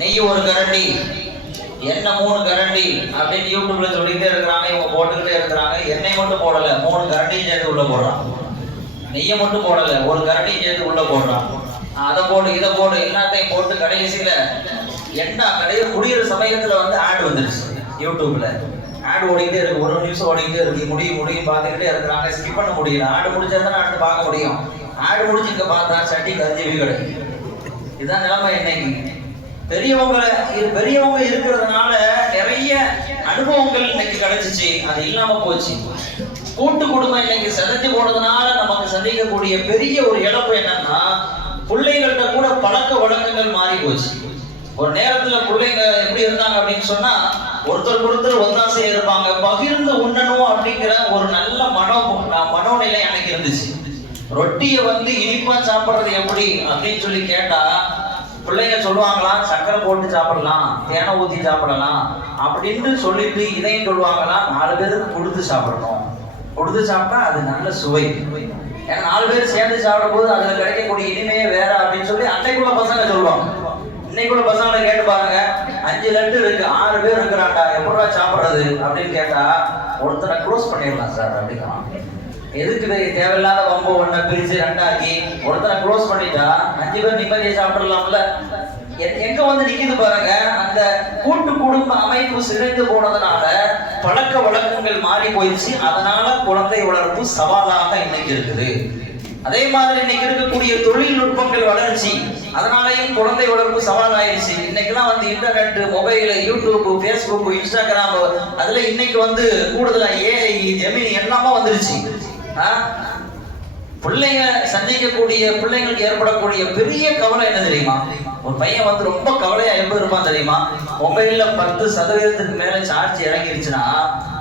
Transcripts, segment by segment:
நெய் ஒரு கரண்டி, எண்ணெய் 3 கரண்டி அப்படின்னு யூடியூப்ல சொல்லிக்கிட்டே இருக்கிறாங்க. இவங்க போட்டுக்கிட்டே இருக்கிறாங்க. எண்ணெய் மட்டும் போடல, 3 கரண்டியும் சேர்த்து உள்ள போடுறான். நெய்யை மட்டும் போடல, 1 கரண்டியும் சேர்த்து உள்ள போடுறான். அதை போடு இதை போடு எல்லாத்தையும் போட்டு கடைசியில கடையை குடியிற சமயத்துல ஆட் வந்துருச்சு. யூடியூப்ல ஆட் ஓடிக்கிட்டே இருக்கு, 1 நிமிஷம் ஓடிக்கிட்டே இருக்கு. முடியும் பார்த்துக்கிட்டே இருக்கிறாங்க. ஸ்கிப் பண்ண முடியல. ஆடு முடிச்சாதான் அடுத்து பார்க்க முடியும். ஆடு முடிச்சு இங்க பார்த்தா சட்டி கஞ்சி கிடைக்கும். இதுதான் நிலைமை. இன்னைக்கு பெரியவங்க இருக்கிறதுனால நிறைய அனுபவங்கள் இன்னைக்கு கிடைச்சிச்சு. அது இல்லாம போச்சு. கூட்டு குடும்பம் இன்னைக்கு செதஞ்சு போனதுனால நமக்கு சந்திக்கக்கூடிய பெரிய ஒரு இழப்பு என்னன்னா, பிள்ளைகள்கிட்ட கூட பழக்க வழக்கங்கள் மாறி போச்சு. ஒரு நேரத்துல பிள்ளைங்க எப்படி இருந்தாங்க அப்படின்னு சொன்னா, ஒருத்தருக்கு ஒத்தாசையா இருப்பாங்க, பகிர்ந்து உண்ணணும் அப்படிங்கிற ஒரு நல்ல மனோநிலை எனக்கு இருந்துச்சு. ரொட்டியை இனிப்பா சாப்பிடுறது எப்படி அப்படின்னு சொல்லி கேட்டா, பிள்ளைங்க சொல்லுவாங்களாம் சக்கரை போட்டு சாப்பிடலாம், தேனை ஊத்தி சாப்பிடலாம் அப்படின்னு சொல்லிட்டு இதையும் சொல்லுவாங்களாம் 4 பேருக்கு கொடுத்து சாப்பிடணும். கொடுத்து சாப்பிட்டா அது நல்ல சுவை. ஏன்னா 4 பேர் சேர்ந்து சாப்பிடும் போது அதுல கிடைக்கக்கூடிய இனிமையே வேற அப்படின்னு சொல்லி அன்னைக்குள்ள பசங்க சொல்லுவாங்க. இன்னைக்குள்ள பசங்களை கேட்டு பாருங்க, 5 லட்டு இருக்கு, 6 பேர் இருக்கிறாங்க, எப்படா சாப்பிடுறது அப்படின்னு கேட்டா, ஒருத்தரை க்ளோஸ் பண்ணிடலாம் சார் அப்படின்னா. எதுக்கு தேவையில்லாத வம்பு ஒன்றை பிரிச்சு 2ஆக்கி ஒருத்தரை க்ளோஸ் பண்ணிட்டா 5 பேர் நிம்மதியை சாப்பிடலாம்ல. எங்க நிக்குது பாருங்க. அந்த கூட்டு குடும்ப அமைப்பு சிதைந்து போனதுனால பழக்க வழக்கங்கள் மாறி போயிடுச்சு. அதனால குழந்தை வளர்ப்பு சவாலாக இன்னைக்கு இருக்குது. அதே மாதிரி இன்னைக்கு இருக்கக்கூடிய தொழில்நுட்பங்கள் வளர்ச்சி, அதனாலையும் குழந்தை வளர்ப்பு சவால் ஆயிடுச்சு. இன்னைக்கெல்லாம் internet, mobile, YouTube, Facebook, Instagram, அதுல இன்னைக்கு கூடுதலா ஏஐ, ஜெமினி எல்லாமே வந்துருச்சு. பிள்ளைங்க சந்திக்கக்கூடிய பிள்ளைங்களுக்கு ஏற்படக்கூடிய பெரிய கவலை என்ன தெரியுமா? ஒரு பையன் ரொம்ப கவலையா எப்படி இருப்பான் தெரியுமா? மொபைல்ல 10% மேல சார்ஜ் இறங்கிருச்சுன்னா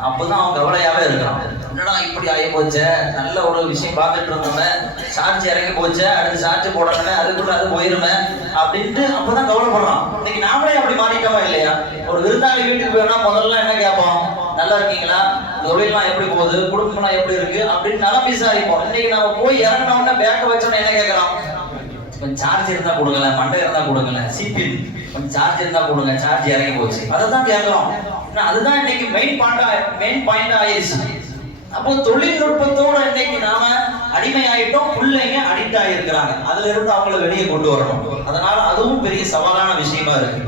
அப்பதான் அவன் கவலையாவே இருக்கான். என்னடா இப்படி ஆகி போச்ச, நல்ல ஒரு விஷயம் பார்த்துட்டு இருந்தோமே, சார்ஜ் இறங்கி போச்ச, அடுத்து சார்ஜ் போடணுமே, அதுக்குள்ள அது போயிருமே அப்படின்ட்டு அப்பதான் கவலைப்படுறான். இன்னைக்கு நாமளே அப்படி மாறிட்டோமா இல்லையா? ஒரு விருந்தாளி வீட்டுக்கு போனா முதல்ல என்ன கேட்போம்? நல்லா இருக்கீங்களா, தொழிலாம் எப்படி போகுது, குடும்பம்லாம் எப்படி இருக்கு அப்படின்னு நலம் விசாரிப்போம். இன்னைக்கு நம்ம போய் இறங்கின உடனே பேக்க வச்சோம்னா என்ன கேட்கறோம்? கொஞ்சம் சார்ஜ் இருந்தா கொடுங்களேன், மண்டை இருந்தா கொடுங்களேன், சிபின் கொஞ்சம் சார்ஜ் இருந்தா கொடுங்க, சார்ஜ் இறங்கி போச்சு, அதை தான் கேட்கறோம். அதுதான் இன்னைக்கு மெயின் பாயிண்டா ஆயிடுச்சு. அப்போ தொழில்நுட்பத்தோட இன்னைக்கு நாம அடிமையாயிட்டோம், பிள்ளைங்க அடிக்ட் ஆகிருக்கிறாங்க. அதுல இருந்து அவங்களை வெளியே கொண்டு வரணும். அதனால அதுவும் பெரிய சவாலான விஷயமா இருக்கு.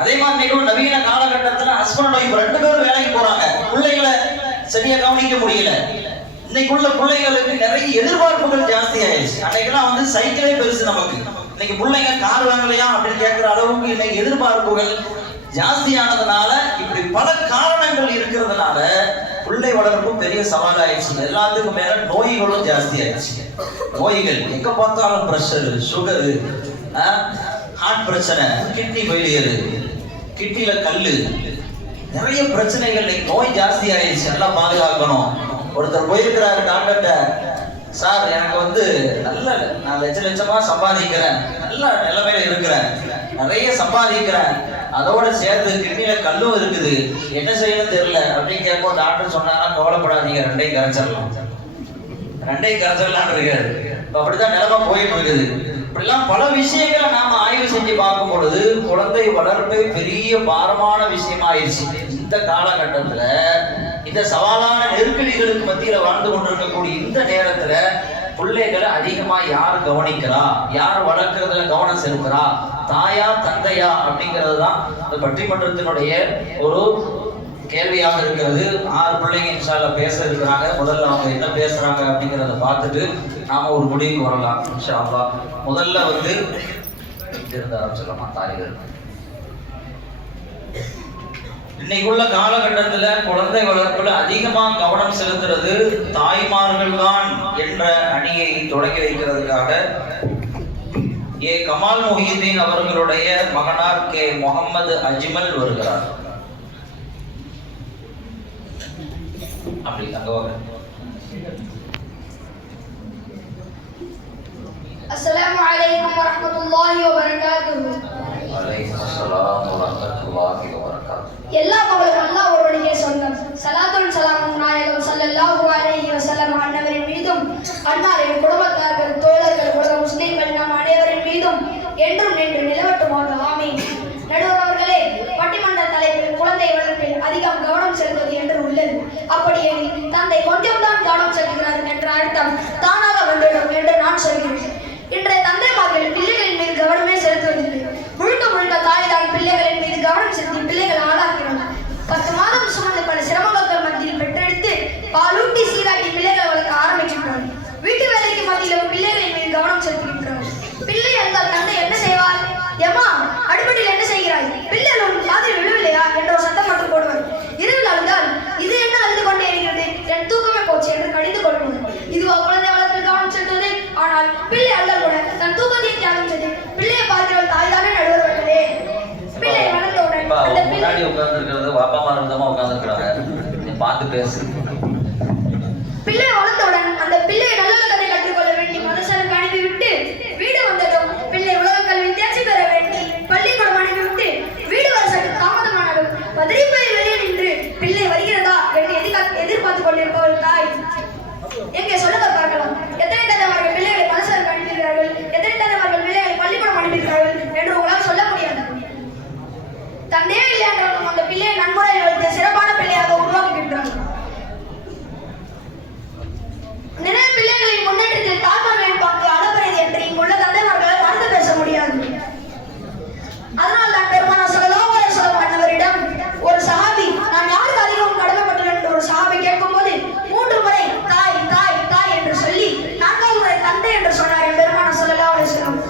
அதே மாதிரி இன்னைக்கு நவீன காலகட்டத்துல ஹஸ்பண்ட் ஒய்ஃப் 2 பேரும் வேலைக்கு போறாங்க, பிள்ளைகளை சரியா கவனிக்க முடியல. இன்னைக்குள்ள பிள்ளைங்களுக்கு நிறைய எதிர்பார்ப்புகள் ஜாஸ்தி ஆயிடுச்சு. அன்னைக்கெல்லாம் சைக்கிளே பெருசு நமக்கு. இன்னைக்கு பிள்ளைங்க கார் வாங்கலையா அப்படின்னு கேட்கிற அளவுக்கு இன்னைக்கு எதிர்பார்ப்புகள் ஜாஸ்தியானதுனால, இப்படி பல காரணங்கள் இருக்கிறதுனால பிள்ளை வளர்ப்பு பெரிய சவால் ஆயிடுச்சு. எல்லாத்துக்கும் மேல நோய்களும் ஜாஸ்தி ஆயிடுச்சு. நோய்கள் எங்க பார்த்தாலும் பிரஷர், சுகரு, ஹார்ட் பிரச்சனை, கிட்னி ஃபெயிலியர், கிட்னில கல்லு, நிறைய பிரச்சனைகள். நோய் ஜாஸ்தி ஆயிடுச்சு. எல்லாம் பாதுகாக்கணும். ஒருத்தர் போயிருக்கிறாரு டாக்டர்கிட்ட, சார் எனக்கு நல்ல நான் லட்சமா சம்பாதிக்கிறேன், நல்ல நிலைமையில இருக்கிறேன், நிறைய சம்பாதிக்கிறேன், அதோட சேர்த்து கிட்னில கல்லும் இருக்குது, என்ன செய்யணும் தெரியல அப்படின்னு கேட்போம். டாக்டர் சொன்னாங்கன்னா கவலைப்படாதீங்க, 2ஐயும் கரைச்சிடலாம் இருக்காரு. அப்படிதான் நிலைமை போயிட்டு இருக்குது. இப்படிலாம் பல விஷயங்களை நாம ஆய்வு செஞ்சு பார்க்கும் பொழுது குழந்தை வளர்ப்பே பெரிய பாரமான விஷயமா ஆயிடுச்சு. இந்த காலகட்டத்துல இந்த சவாலான நெருக்கடிகளுக்கு மத்தியில வாழ்ந்து கொண்டிருக்கக்கூடிய இந்த நேரத்துல பிள்ளைகளை அதிகமா யார் கவனிக்கிறா, யார் வளர்க்கறதுல கவனம் செலுத்துறா, தாயா தந்தையா அப்படிங்கிறது தான் இந்த பட்டிமன்றத்தினுடைய ஒரு கேள்வியாக இருக்கிறது. 6 பிள்ளைங்க இன்ஷால்லா பேச இருக்கிறாங்க. முதல்ல அவங்க என்ன பேசுறாங்க அப்படிங்கிறத பார்த்துட்டு நாம ஒரு முடிவுக்கு வரலாம் இன்ஷால்லா. முதல்ல இருந்து ஆரம்பிச்சிடலாமா? தாய்கள் இன்னைக்குள்ள காலகட்டத்துல குழந்தை வளர்ப்புல அதிகமா கவனம் செலுத்துறது தாய்மார்கள் தான் என்ற அணியை தொடங்கி வைக்கிறதுக்காக ஏ கமால் முஹிதீன் அவர்களுடைய மகனார் கே முகமது அஜ்மல் வருகிறார். அப்படி அஸ்ஸலாமு அலைக்கும் வரஹ்மத்துல்லாஹி வபரகாத்துஹு. வலைக்கும் அஸ்ஸலாம் வரஹ்மத்துல்லாஹி வபரகாத்துஹு. எல்லா புகழும் அல்லாஹ் ஒருவனுக்கே சொந்தம். ஸலாத்துல் ஸலாமும் நாயகம் ஸல்லல்லாஹு அலைஹி வஸல்லம் அன்னவரின் மீதும், அன்னாரின் குடும்பத்தார்கள், தோழர்கள், உலக முஸ்லிம்கள் நம் அனைவரின் மீதும் என்றும் நின்று நிலவட்டுமாக. ஆமீன். நடுவர் முன்னாடி உட்கார்ந்து இருக்கிறது பாப்பா மாறுதமா உட்கார்ந்து இருக்கிறாங்க. நீ பார்த்து பேசு. பிள்ளை வளர்த்தவுடன் அந்த பிள்ளை நல்லொழுக்கத்தை கற்றுக்கொள்ள வேண்டி மதரசாவுக்கு அனுப்பிவிட்டு வீடு வந்ததும் பிள்ளை உலக கல்வி தேர்ச்சி பெற வேண்டி பள்ளிக்கூடம் அனுப்பிவிட்டு வீடு வர சற்று தாமதமானதும் பதறிப்போய் வெளியே நின்று பிள்ளை வருகிறதா என்று எதிர்பார்த்து கொண்டிருப்பவர் தாய். எங்கே சொல்லுங்க பார்க்கலாம். எத்தனை தலைவர்கள் பிள்ளைகளை மதரசாவுக்கு அனுப்பியிருக்கிறார்கள், எத்தனை தலைவர்கள் பிள்ளைகளை பள்ளிக்கூடம் அனுப்பியிருக்கிறார்கள் என்று உங்களால் சொல்ல முடியாது. தந்தையே இல்லை என்றாலும் அந்த பிள்ளையை நன்முறையில் வைத்து சிறப்பான பிள்ளையாக உருவாக்குகின்றார்கள். நிறைய பிள்ளைகளின் முன்னேற்றத்தில் தாய்மார்களின் பங்கு அளப்பரியது என்று இங்குள்ள தந்தைமார்களால் மறுத்து பேச முடியாது. அதனால் தான் பெருமானார் ஸல்லல்லாஹு அலைஹி வஸல்லம் அன்னவரிடம் ஒரு சஹாபி, நான் யாருக்கு அதிகம் கடமைப்பட்டுள்ளேன் என்று ஒரு சஹாபி கேட்கும்போது 3 முறை தாய் தாய் தாய் என்று சொல்லி 4வது முறை தந்தை என்று சொன்னார் பெருமானார் ஸல்லல்லாஹு அலைஹி வஸல்லம்.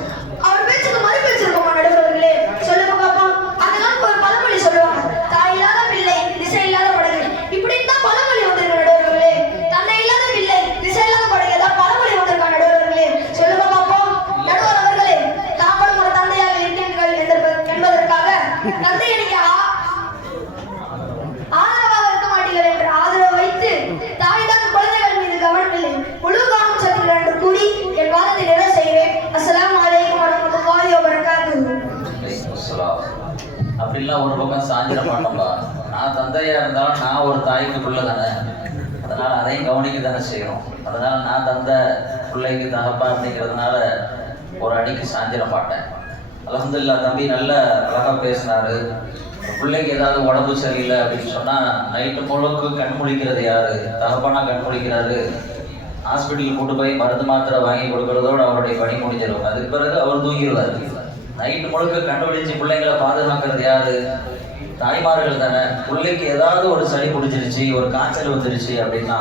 அவர் பேச்சுக்கு மறுபேச்சு இருக்குமா நடுவர்களே? சொல்லுங்க பாப்போம். அதெல்லாம் ஒரு பழமொழி சொல்லுவாங்க, தாய் இல்லாத பிள்ளை திசை இல்லாத படகு. இப்படித்தான் பழமொழி வந்திருக்கு நடுவர்களே. தந்தை இல்லாத பிள்ளை திசை இல்லாத படகு, ஏதாவது பழமொழி வந்திருக்கா நடுவர்களே? சொல்லுங்க பாப்போம். நடுவர் அவர்களே, தாங்களும் ஒரு தந்தையாக இருக்கிறீர்கள் என்பதற்காக தந்தையை நீங்க ஆதரவாக இருக்க மாட்டீர்கள் என்று ஆதரவு வைத்து தாய் தான் குழந்தைகள் மீது கவனம் இல்லை, முழு கவனம் செலுத்துங்கள் என்று கூறி என் வாதத்தை நிறைவு செய்கிறேன். அஸ்ஸலாமு அலைக்கும் வரஹ்மத்துல்லாஹி வபரகாத்துஹு. அப்படிலாம் ஒரு பக்கம் சாஞ்சிட மாட்டோம்பா. நான் தந்தையா இருந்தாலும் நான் ஒரு தாய்க்கு பிள்ளை தானே, அதனால அதையும் கவனிக்க தானே செய்யணும். அதனால நான் தந்தை பிள்ளைக்கு தகப்பா அப்படிங்கிறதுனால ஒரு அடிக்கு சாஞ்சிட மாட்டேன். அல்ஹம்துலில்லாஹ் தம்பி நல்ல அழகா பேசினாரு. பிள்ளைக்கு ஏதாவது உடம்பு சரியில்லை அப்படின்னு சொன்னா நைட்டு முழுக்க கண் முழிக்கிறது யாரு? தகப்பானா கண் முழிக்கிறாரு. ஹாஸ்பிட்டலுக்கு கூட்டு போய் மருந்து மாத்திரை வாங்கி கொடுக்கறதோடு அவருடைய பணி முடிஞ்சிடும். அதுக்கு பிறகு அவர் தூங்கிடுவார். நைட்டு முழுக்க கண்டுபிடிச்சு பிள்ளைங்களை பாதுகாக்கிறது யாரு? தாய்மார்கள் தானே. பிள்ளைக்கு ஏதாவது ஒரு சளி பிடிச்சிருச்சு, ஒரு காய்ச்சல் வந்துருச்சு அப்படின்னா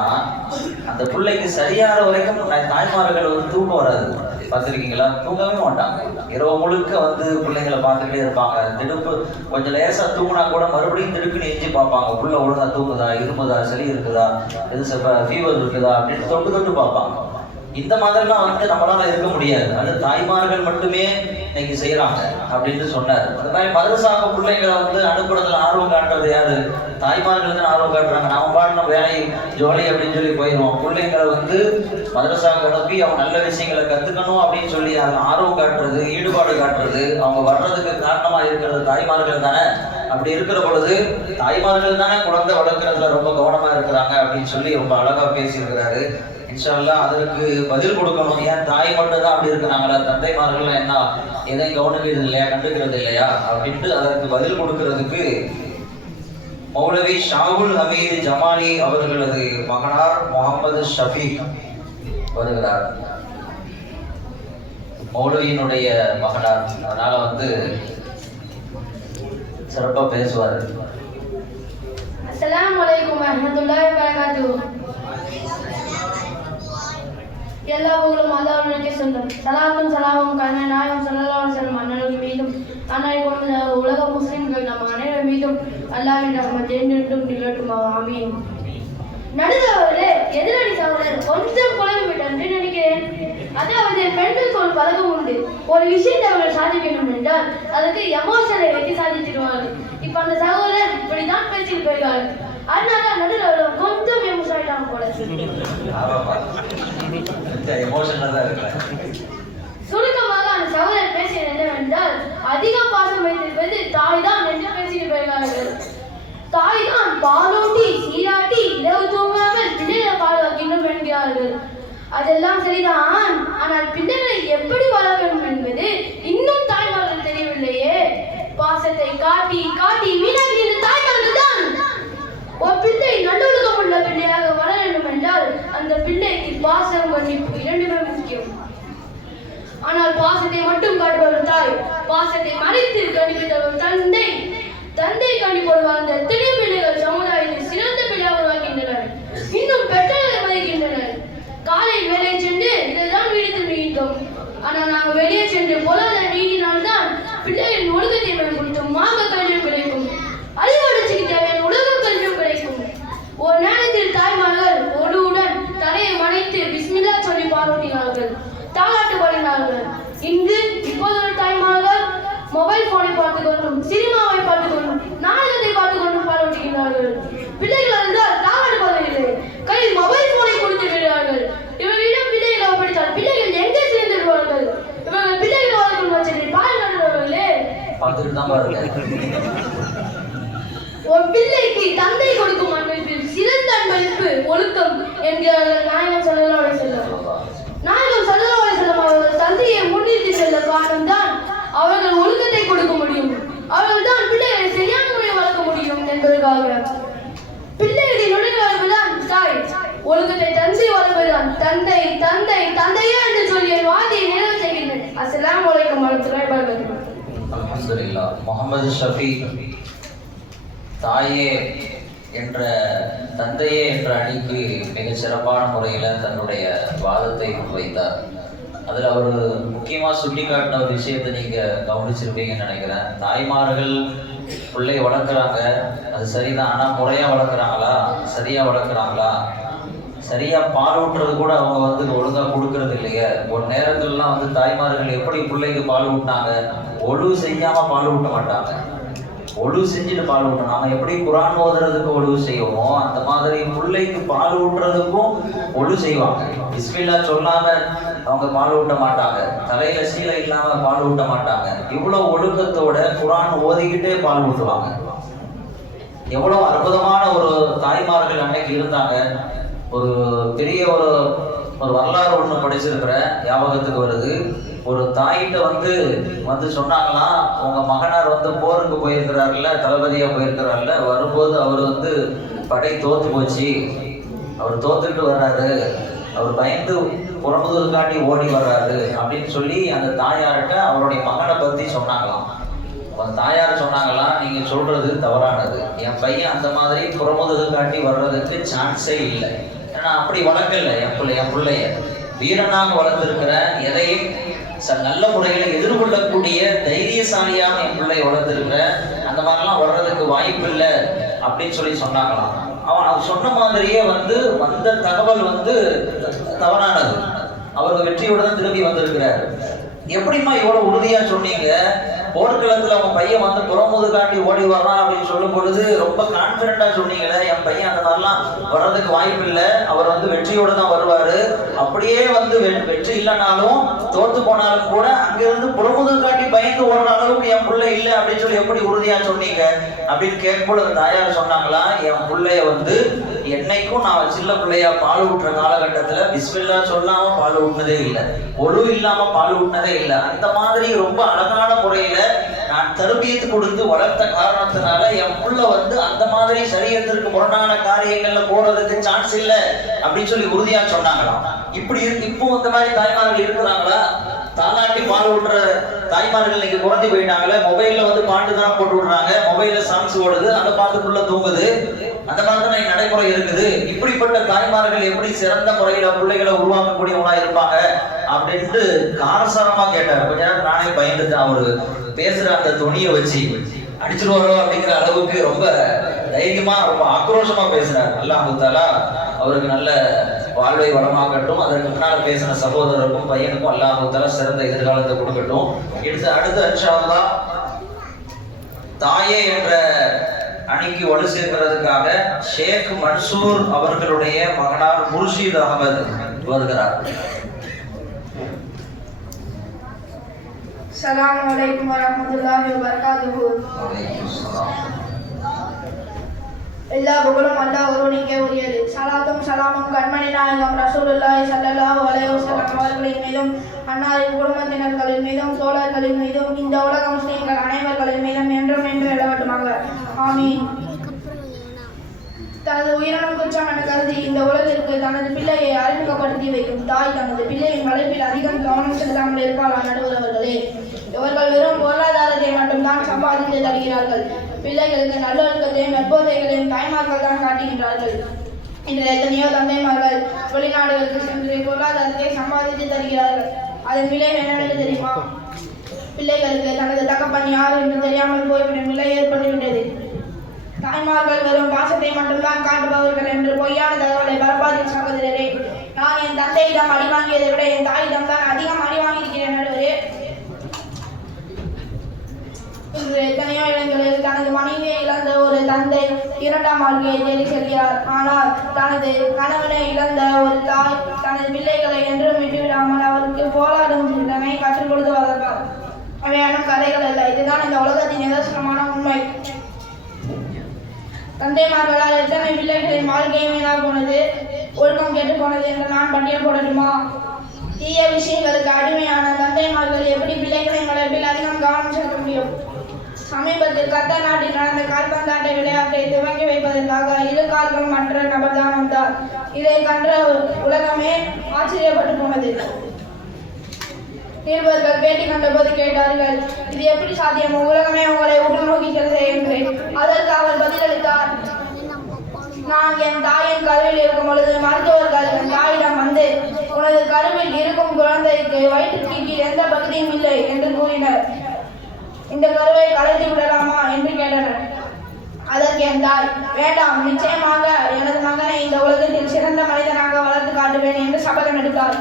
அந்த பிள்ளைக்கு சரியான வரைக்கும் தாய்மார்கள் வந்து தூக்கம் வராது. பார்த்துருக்கீங்களா? தூங்கவே மாட்டாங்க. இரவு முழுக்க வந்து பிள்ளைங்களை பார்த்துக்கிட்டே இருப்பாங்க. திடுப்பு கொஞ்சம் லேசா தூங்கினா கூட மறுபடியும் திடுக்குன்னு எஞ்சி பார்ப்பாங்க. புள்ள ஒழுங்கா தூங்குதா, இருமுதா, சளி இருக்குதா, எது ஃபீவர் இருக்குதா அப்படின்னு தொட்டு தொட்டு பார்ப்பாங்க. இந்த மாதிரிலாம் வந்து நம்மளால இருக்க முடியாது. அது தாய்மார்கள் மட்டுமே இன்னைக்கு செய்யறாங்க அப்படின்னு சொன்னார். அந்த மாதிரி மதரசாங்க பிள்ளைங்களை வந்து அனுப்புறதுல ஆர்வம் காட்டுறது யாரு? தாய்மார்கள் தான் ஆர்வம் காட்டுறாங்க. நாம பாடின வேலை ஜோலி அப்படின்னு சொல்லி போயிடுவோம். பிள்ளைங்களை வந்து மதரசாங்க அனுப்பி அவங்க நல்ல விஷயங்களை கத்துக்கணும் அப்படின்னு சொல்லி அதில் ஆர்வம் காட்டுறது, ஈடுபாடு காட்டுறது, அவங்க வர்றதுக்கு காரணமா இருக்கிறது தாய்மார்கள் தானே. அப்படி இருக்கிற பொழுது தாய்மார்கள் தானே குழந்தை வளர்க்கறதுல ரொம்ப கவனமா இருக்கிறாங்க அப்படின்னு சொல்லி ரொம்ப அழகா பேசியிருக்கிறாரு. இன்ஷா அல்லாஹ் அதற்கு பதில் கொடுக்கணும். ஏன் தாய் மட்டும் தான் அப்படி இருக்கிறாங்களா, தந்தைமார்கள் என்ன எதையும் கவனிக்கிறது இல்லையா, கண்டுக்கிறது இல்லையா அப்படின்ட்டு அதற்கு பதில் கொடுக்கிறதுக்கு மௌலவி ஷாகுல் ஹமீது ஜமாலி அவர்களது மகனார் முகமது ஷஃபீக் வருகிறார். மௌலவியினுடைய மகனார், அதனால வந்து சிறப்பா பேசுவார். அஸ்ஸலாமு அலைக்கும் வரஹ்மத்துல்லாஹி வபரகாத்துஹு. எல்லா புகழும் அல்லாஹ்வுக்கே சொந்தம். ஸலாத்தும் ஸலாமும் கருணை நாயகம் ஸல்லல்லாஹு அலைஹி வஸல்லம் அன்னவர் மீதும் அன்னாரை கொண்ட உலக முஸ்லிம்கள் நம்ம அனைவர் மீதும் அல்லாஹ்வின் ரஹ்மத் என்றென்றும் நிலவட்டும். ஆமீன். நடுவர்களே, எதிரணி சகோதரர் கொஞ்சம் குழம்பு விட்டார் என்று நினைக்கிறேன். அதாவது பெண்களுக்கு ஒரு பழக்கம் உண்டு. ஒரு விஷயத்தை அவர்கள் சாதிக்கணும் என்றால் அதுக்கு எமோஷனை வைத்து சாதிச்சிடுவார்கள். இப்ப அந்த சகோதரர் இப்படிதான் பேசிட்டு போயிருக்காரு. அதனால நடுவர் கொஞ்சம் எமோஷன் ஆயிட்டாங்க போல. சுருக்கமாக அந்த சகோதரர் பேசியது என்னவென்றால், அதிக பாசம் வைத்திருப்பது தாய் தான் என்று பேசிட்டு போயிருக்கார்கள். தாய் தான் பாலூட்டி சீராட்டி இரவு தூங்காமல் பிள்ளைகளை பாதுகாக்கணும் என்கிறார்கள். அதெல்லாம் சரிதான். ஆனால் பிள்ளைகளை எப்படி வளர்க்க வேண்டும் என்பது இன்னும் தாய்மார்கள் தெரியவில்லையே. பாசத்தை காட்டி காட்டி வீணாக்கி இந்த தாய்மார்கள் தான். ஒரு பிள்ளை நல்லொழுக்கம் உள்ள பிள்ளையாக வளர வேண்டும் என்றால் அந்த பிள்ளைக்கு பாசம் மன்னிப்பு இரண்டுமே முக்கியம். ஆனால் பாசத்தை மட்டும் காட்டுபவர் தாய், பாசத்தை மறைத்து கண்டிப்பவர் தந்தை, தந்தை கண்டிப்பவர் வாழ்ந்த எத்தனை பிள்ளைகள் சமுதாயத்தில் சிறந்த பிள்ளையாக உருவாக்கின்றனர். இன்னும் பெற்றோர்களை மதிக்கின்றனர். காலை வேலை சென்று இதுதான் வீடு திரும்புகின்றோம். ஆனால் நாங்கள் வெளியே சென்று பொருளாதார நீட்டினால்தான் பிள்ளைகளின் ஒழுக்கத்தை மேம்படுத்தும் மார்க்க கல்வியும் கிடைக்கும், அறிவு வளர்ச்சிக்கு தேவையான உலக கல்வியும் கிடைக்கும். ஒரு நேரத்தில் தாய்மார்கள் ஒழுவுடன் தலையை மறைத்து பிஸ்மில்லா சொல்லி பாராட்டினார்கள், தாலாட்டு பாடினார்கள். இன்று இப்போது தாய்மார்கள் மொபைல் போனை ஒரு பிள்ளைக்கு தந்தை கொடுக்கும் அன்பளிப்பில் சிறந்த அன்பளிப்பு ஒழுக்கம் என்கிறார்கள் நாயகம் ஸல்லல்லாஹு அலைஹி வஸல்லம். நாயகம் ஸல்லல்லாஹு அலைஹி வஸல்லம் அவர்கள் தந்தையை முன்னிறுத்தி செல்ல காரணம்தான் அவர்கள் ஒழுக்கத்தை கொடுக்க முடியும், அவர்கள் தான் பிள்ளைகளை சரியான முறையில் வளர்க்க முடியும் என்பதற்காக. பிள்ளைகளின் உடல் வளர்ப்புதான் தாய், ஒழுக்கத்தை தந்தை வளர்ப்பதுதான் தந்தை. தந்தை தந்தையே என்று சொல்லி என் வார்த்தையை நிறைவு செய்கின்றேன். அஸ்ஸலாமு அலைக்கும் வரஹ்மத்துல்லாஹி வபரகாத்துஹு. அல்ஹம்துலில்லாஹ். முகமது ஷஃபீக் தாயே என்ற தந்தையே என்ற அணிக்கு மிக சிறப்பான முறையில் தன்னுடைய வாதத்தை முன்வைத்தார். அதில் அவர் முக்கியமாக சுட்டி காட்டின ஒரு விஷயத்தை நீங்கள் கவனிச்சிருப்பீங்கன்னு நினைக்கிறேன். தாய்மார்கள் பிள்ளை வளர்க்குறாங்க, அது சரிதான். ஆனால் முறையாக வளர்க்குறாங்களா, சரியாக வளர்க்குறாங்களா, சரியாக பால் ஊட்டுறது கூட அவங்க வந்து ஒழுங்காக கொடுக்கறது இல்லையே. ஒரு நேரங்கள்லாம் வந்து தாய்மார்கள் எப்படி பிள்ளைக்கு பால் ஊட்டினாங்க, ஒழுவு செய்யாமல் பால் ஊட்ட மாட்டாங்க, ஒழுவு செஞ்சுட்டு பால் ஊட்டணும். நாம எப்படி குரான் ஓதுறதுக்கு ஒழுவு செய்வோமோ அந்த மாதிரி பிள்ளைக்கு பால் ஊட்டுறதுக்கும் ஒழுவு செய்வாங்க. பிஸ்மில்லா சொல்லாம அவங்க பால் ஊட்ட மாட்டாங்க, தலையில சீலை இல்லாம பால் ஊட்ட மாட்டாங்க. இவ்வளவு ஒழுக்கத்தோட குரான் ஓதிக்கிட்டே பால் ஊட்டுவாங்க. எவ்வளவு அற்புதமான ஒரு தாய்மார்கள் அன்னைக்கு இருந்தாங்க. ஒரு பெரிய ஒரு வரலாறு ஒண்ணு படிச்சிருக்கிற ஞாபகத்துக்கு வருது. ஒரு தாயிட்ட வந்து சொன்னாங்களாம், உங்க மகனார் போருக்கு போயிருக்கிறார்ல, தளபதியா போயிருக்கிறார்ல, வரும்போது அவர் படை தோத்து போச்சு, அவர் தோத்துட்டு வர்றாரு, அவர் பயந்து புறமுதலுக்காண்டி ஓடி வர்றாரு அப்படின்னு சொல்லி அந்த தாயார்கிட்ட அவருடைய மகனை பத்தி சொன்னாங்களாம். அவன் தாயார் சொன்னாங்களாம், நீங்க சொல்றது தவறானது, என் பையன் அந்த மாதிரி புறமுதலுக்காண்டி வர்றதுக்கு சான்ஸே இல்லை. ஏன்னா அப்படி வளர்க்கல என் பிள்ளைய வீரனாக வளர்த்திருக்கிற, எதையும் நல்ல முறையில எதிர்கொள்ளக்கூடிய தைரியசாலியாக என் பிள்ளைய வளர்த்திருக்கிற, அந்த மாதிரிலாம் வர்றதுக்கு வாய்ப்பு இல்லை அப்படின்னு சொல்லி சொன்னாங்களாம். அவன் சொன்ன மாதிரியே வந்த தகவல் தவறானது. அவர் வெற்றியோட தான் திரும்பி வந்திருக்கிறார். எப்படிமா இவ்வளவு உறுதியா சொன்னீங்க, போர்க்களத்துல அவன் பையன் புறமுதுகாண்டி ஓடி வர்றான் அப்படின்னு சொல்லும் பொழுது ரொம்ப கான்பிடண்டா சொன்னீங்களே, என் பையன் அந்த மாதிரிலாம் வர்றதுக்கு வாய்ப்பு இல்லை, அவர் வெற்றியோட தான் வருவாரு, அப்படியே வெற்றி இல்லைனாலும் தோத்து போனாலும் கூட அங்கிருந்து புறமுதுகாண்டி பயந்து ஓடுற அளவுக்கு என் பிள்ளை இல்லை அப்படின்னு சொல்லி எப்படி உறுதியா சொன்னீங்க அப்படின்னு கேட்கும்போது அந்த தாயார் சொன்னாங்களா, என் பிள்ளைய என்னைக்கும் நான் சின்ன பிள்ளையா பால் ஊட்டுற காலகட்டத்துல பிஸ்மில்லா சொல்லாம பால் ஊட்டினதே இல்லை, ஒழு இல்லாம பால் ஊட்டினதே இல்லை. அந்த மாதிரி ரொம்ப அழகான முறையில நான் தர்பியத்து கொடுத்து வளர்த்த காரணத்தினால என் புள்ள அந்த மாதிரி சரியத்திற்கு முரணான காரியங்கள்ல போறதுக்கு சான்ஸ் இல்லை அப்படின்னு சொல்லி உறுதியா சொன்னாங்களாம். இப்படி இப்போ இந்த மாதிரி தாய்மார்கள் இருக்கிறாங்களா? தாலாட்டி பால் ஊட்டுற தாய்மார்கள் இன்னைக்கு குறைஞ்சி போயிட்டாங்களே. மொபைல்ல பாட்டு தான் போட்டு விடுறாங்க, மொபைல்ல சாங்ஸ் ஓடுது, அதை பார்த்துக்குள்ள தூங்குது. அந்த மாதிரி தான் நடைமுறை இருக்குது. இப்படிப்பட்ட தாய்மார்கள் எப்படி சிறந்த முறையில பிள்ளைகளை உருவாக்கக்கூடியவங்களா இருப்பாங்க அப்படின்ட்டு காரசாரமா கேட்டார். கொஞ்ச நேரம் நானே பயந்துட்டேன். அவரு பேசுற அந்த துணியை வச்சு அடிச்சிருவாரோ அப்படிங்கிற அளவுக்கு ரொம்ப தைரியமா ரொம்ப ஆக்ரோஷமா பேசுறாரு. அல்லாஹ் தஆலா அவருக்கு நல்ல வாழ்வை வளமாக்கட்டும். அதற்கு முன்னால் பேசின சகோதரருக்கும் பையனுக்கும் அல்லாஹ் தஆலா சிறந்த எதிர்காலத்தை கொடுக்கட்டும். அடுத்த இன்ஷா அல்லாஹ் தாயே என்ற அணிக்கு வலு சேர்க்கிறதுக்காக ஷேக் மன்சூர் அவர்களுடைய மகனார் முர்ஷித் அகமது வருகிறார். அஸ்ஸலாமு அலைக்கும் வரஹ்மத்துல்லாஹி வபரகாத்துஹு. எல்லா புகழும் அல்லாஹ் ஒருவனுக்கே உரியது. ஸலாத்தும் ஸலாமும் கண்மணி நாயகம் ரசூலுல்லாஹி ஸல்லல்லாஹு அலைஹி வஸல்லம் அவர்களின் மீதும், அன்னாரின் குடும்பத்தினர்களின் மீதும், தோழர்களின் மீதும், இந்த உலக முஸ்லிம்கள் அனைவர்களின் மீதும் என்றும் என்று எழவட்டுமாக. ஆமீன். தனது உயிரினம் குற்றம் என கருதி இந்த உலகிற்கு தனது பிள்ளையை அறிமுகப்படுத்தி வைக்கும் தாய் தனது பிள்ளையின் வளர்ப்பில் அதிகம் கவனம் செலுத்தாமல் இருப்பாளா நடுவர்களே? இவர்கள் வெறும் பொருளாதாரத்தை மட்டும்தான் சம்பாதித்து தருகிறார்கள். பிள்ளைகளுக்கு நல்லொழுக்கத்தையும் நற்போதைகளையும் தாய்மார்கள் தான் காட்டுகின்றார்கள். இன்று எத்தனையோ தந்தைமார்கள் வெளிநாடுகளுக்கு சென்று பொருளாதாரத்தை சம்பாதித்து தருகிறார்கள். அதன் விளைவு என்னவென்று தெரியுமா? பிள்ளைகளுக்கு தனது தகப்பன் யார் என்று தெரியாமல் போய்விடும் நிலை ஏற்பட்டுவிட்டது. தாய்மார்கள் வெறும் பாசத்தை மட்டும்தான் காட்டுபவர்கள் என்று பொய்யான தகவலை பரப்பாதீர் சகோதரரே. நான் என் தந்தையிடம் அடி வாங்கியதை விட என் தாயிடம் தான் அதிகம் அடி வாங்கியிருக்கிறேன் நடுவரே. இன்று எத்தனையோ இடங்களில் தனது மனைவியை இழந்த ஒரு தந்தை இரண்டாம் வாழ்க்கையை தேடி செல்கிறார். ஆனால் தனது கணவனை இழந்த ஒரு தாய் தனது பிள்ளைகளை என்றும் விட்டுவிடாமல் அவருக்கு போராடும் திறனை கற்றுக் கொடுத்து வளர்ப்பார். அவையான கதைகள் அல்ல. இதுதான் இந்த உலகத்தின் நிதர்சனமான உண்மை. தந்தைமார்களால் எத்தனை பிள்ளைகளின் வாழ்க்கையை வீணாக போனது, ஒழுக்கம் கெட்டு போனது என்று நான் பட்டியல் போடட்டுமா? தீய விஷயங்களுக்கு அடிமையான தந்தைமார்கள் எப்படி பிள்ளைகளின் வளர்ப்பில் அதிகம் கவனம் செலுத்த முடியும்? சமீபத்தில் கத்தார் நாட்டில் நடந்த கால்பந்தாட்ட விளையாட்டை துவங்கி வைப்பதற்காக 2 கால்கள் மற்ற நபர் தான் வந்தார். இதை கண்ட உலகமே ஆச்சரியப்பட்டு போனது. நிருபர்கள் பேட்டி கண்டபோது கேட்டார்கள், இது எப்படி சாத்தியம்? உலகமே உங்களை உற்று நோக்குகிறது என்று. அதற்கு அவர் பதிலளித்தார், நான் என் தாயின் கருவில் இருக்கும் பொழுது மருத்துவர்கள் என் தாயிடம் வந்து, உனது கருவில் இருக்கும் குழந்தைக்கு வயிற்றுக்கு கீழ் எந்த பகுதியும் இல்லை என்று கூறினர். இந்த கருவை கலைத்து விடலாமா என்று கேட்டனர். அதற்கு என் தாய், வேண்டாம், நிச்சயமாக எனது மகனை இந்த உலகத்தில் சிறந்த மனிதனாக வளர்த்து காட்டுவேன் என்று சபதம் எடுத்தார்.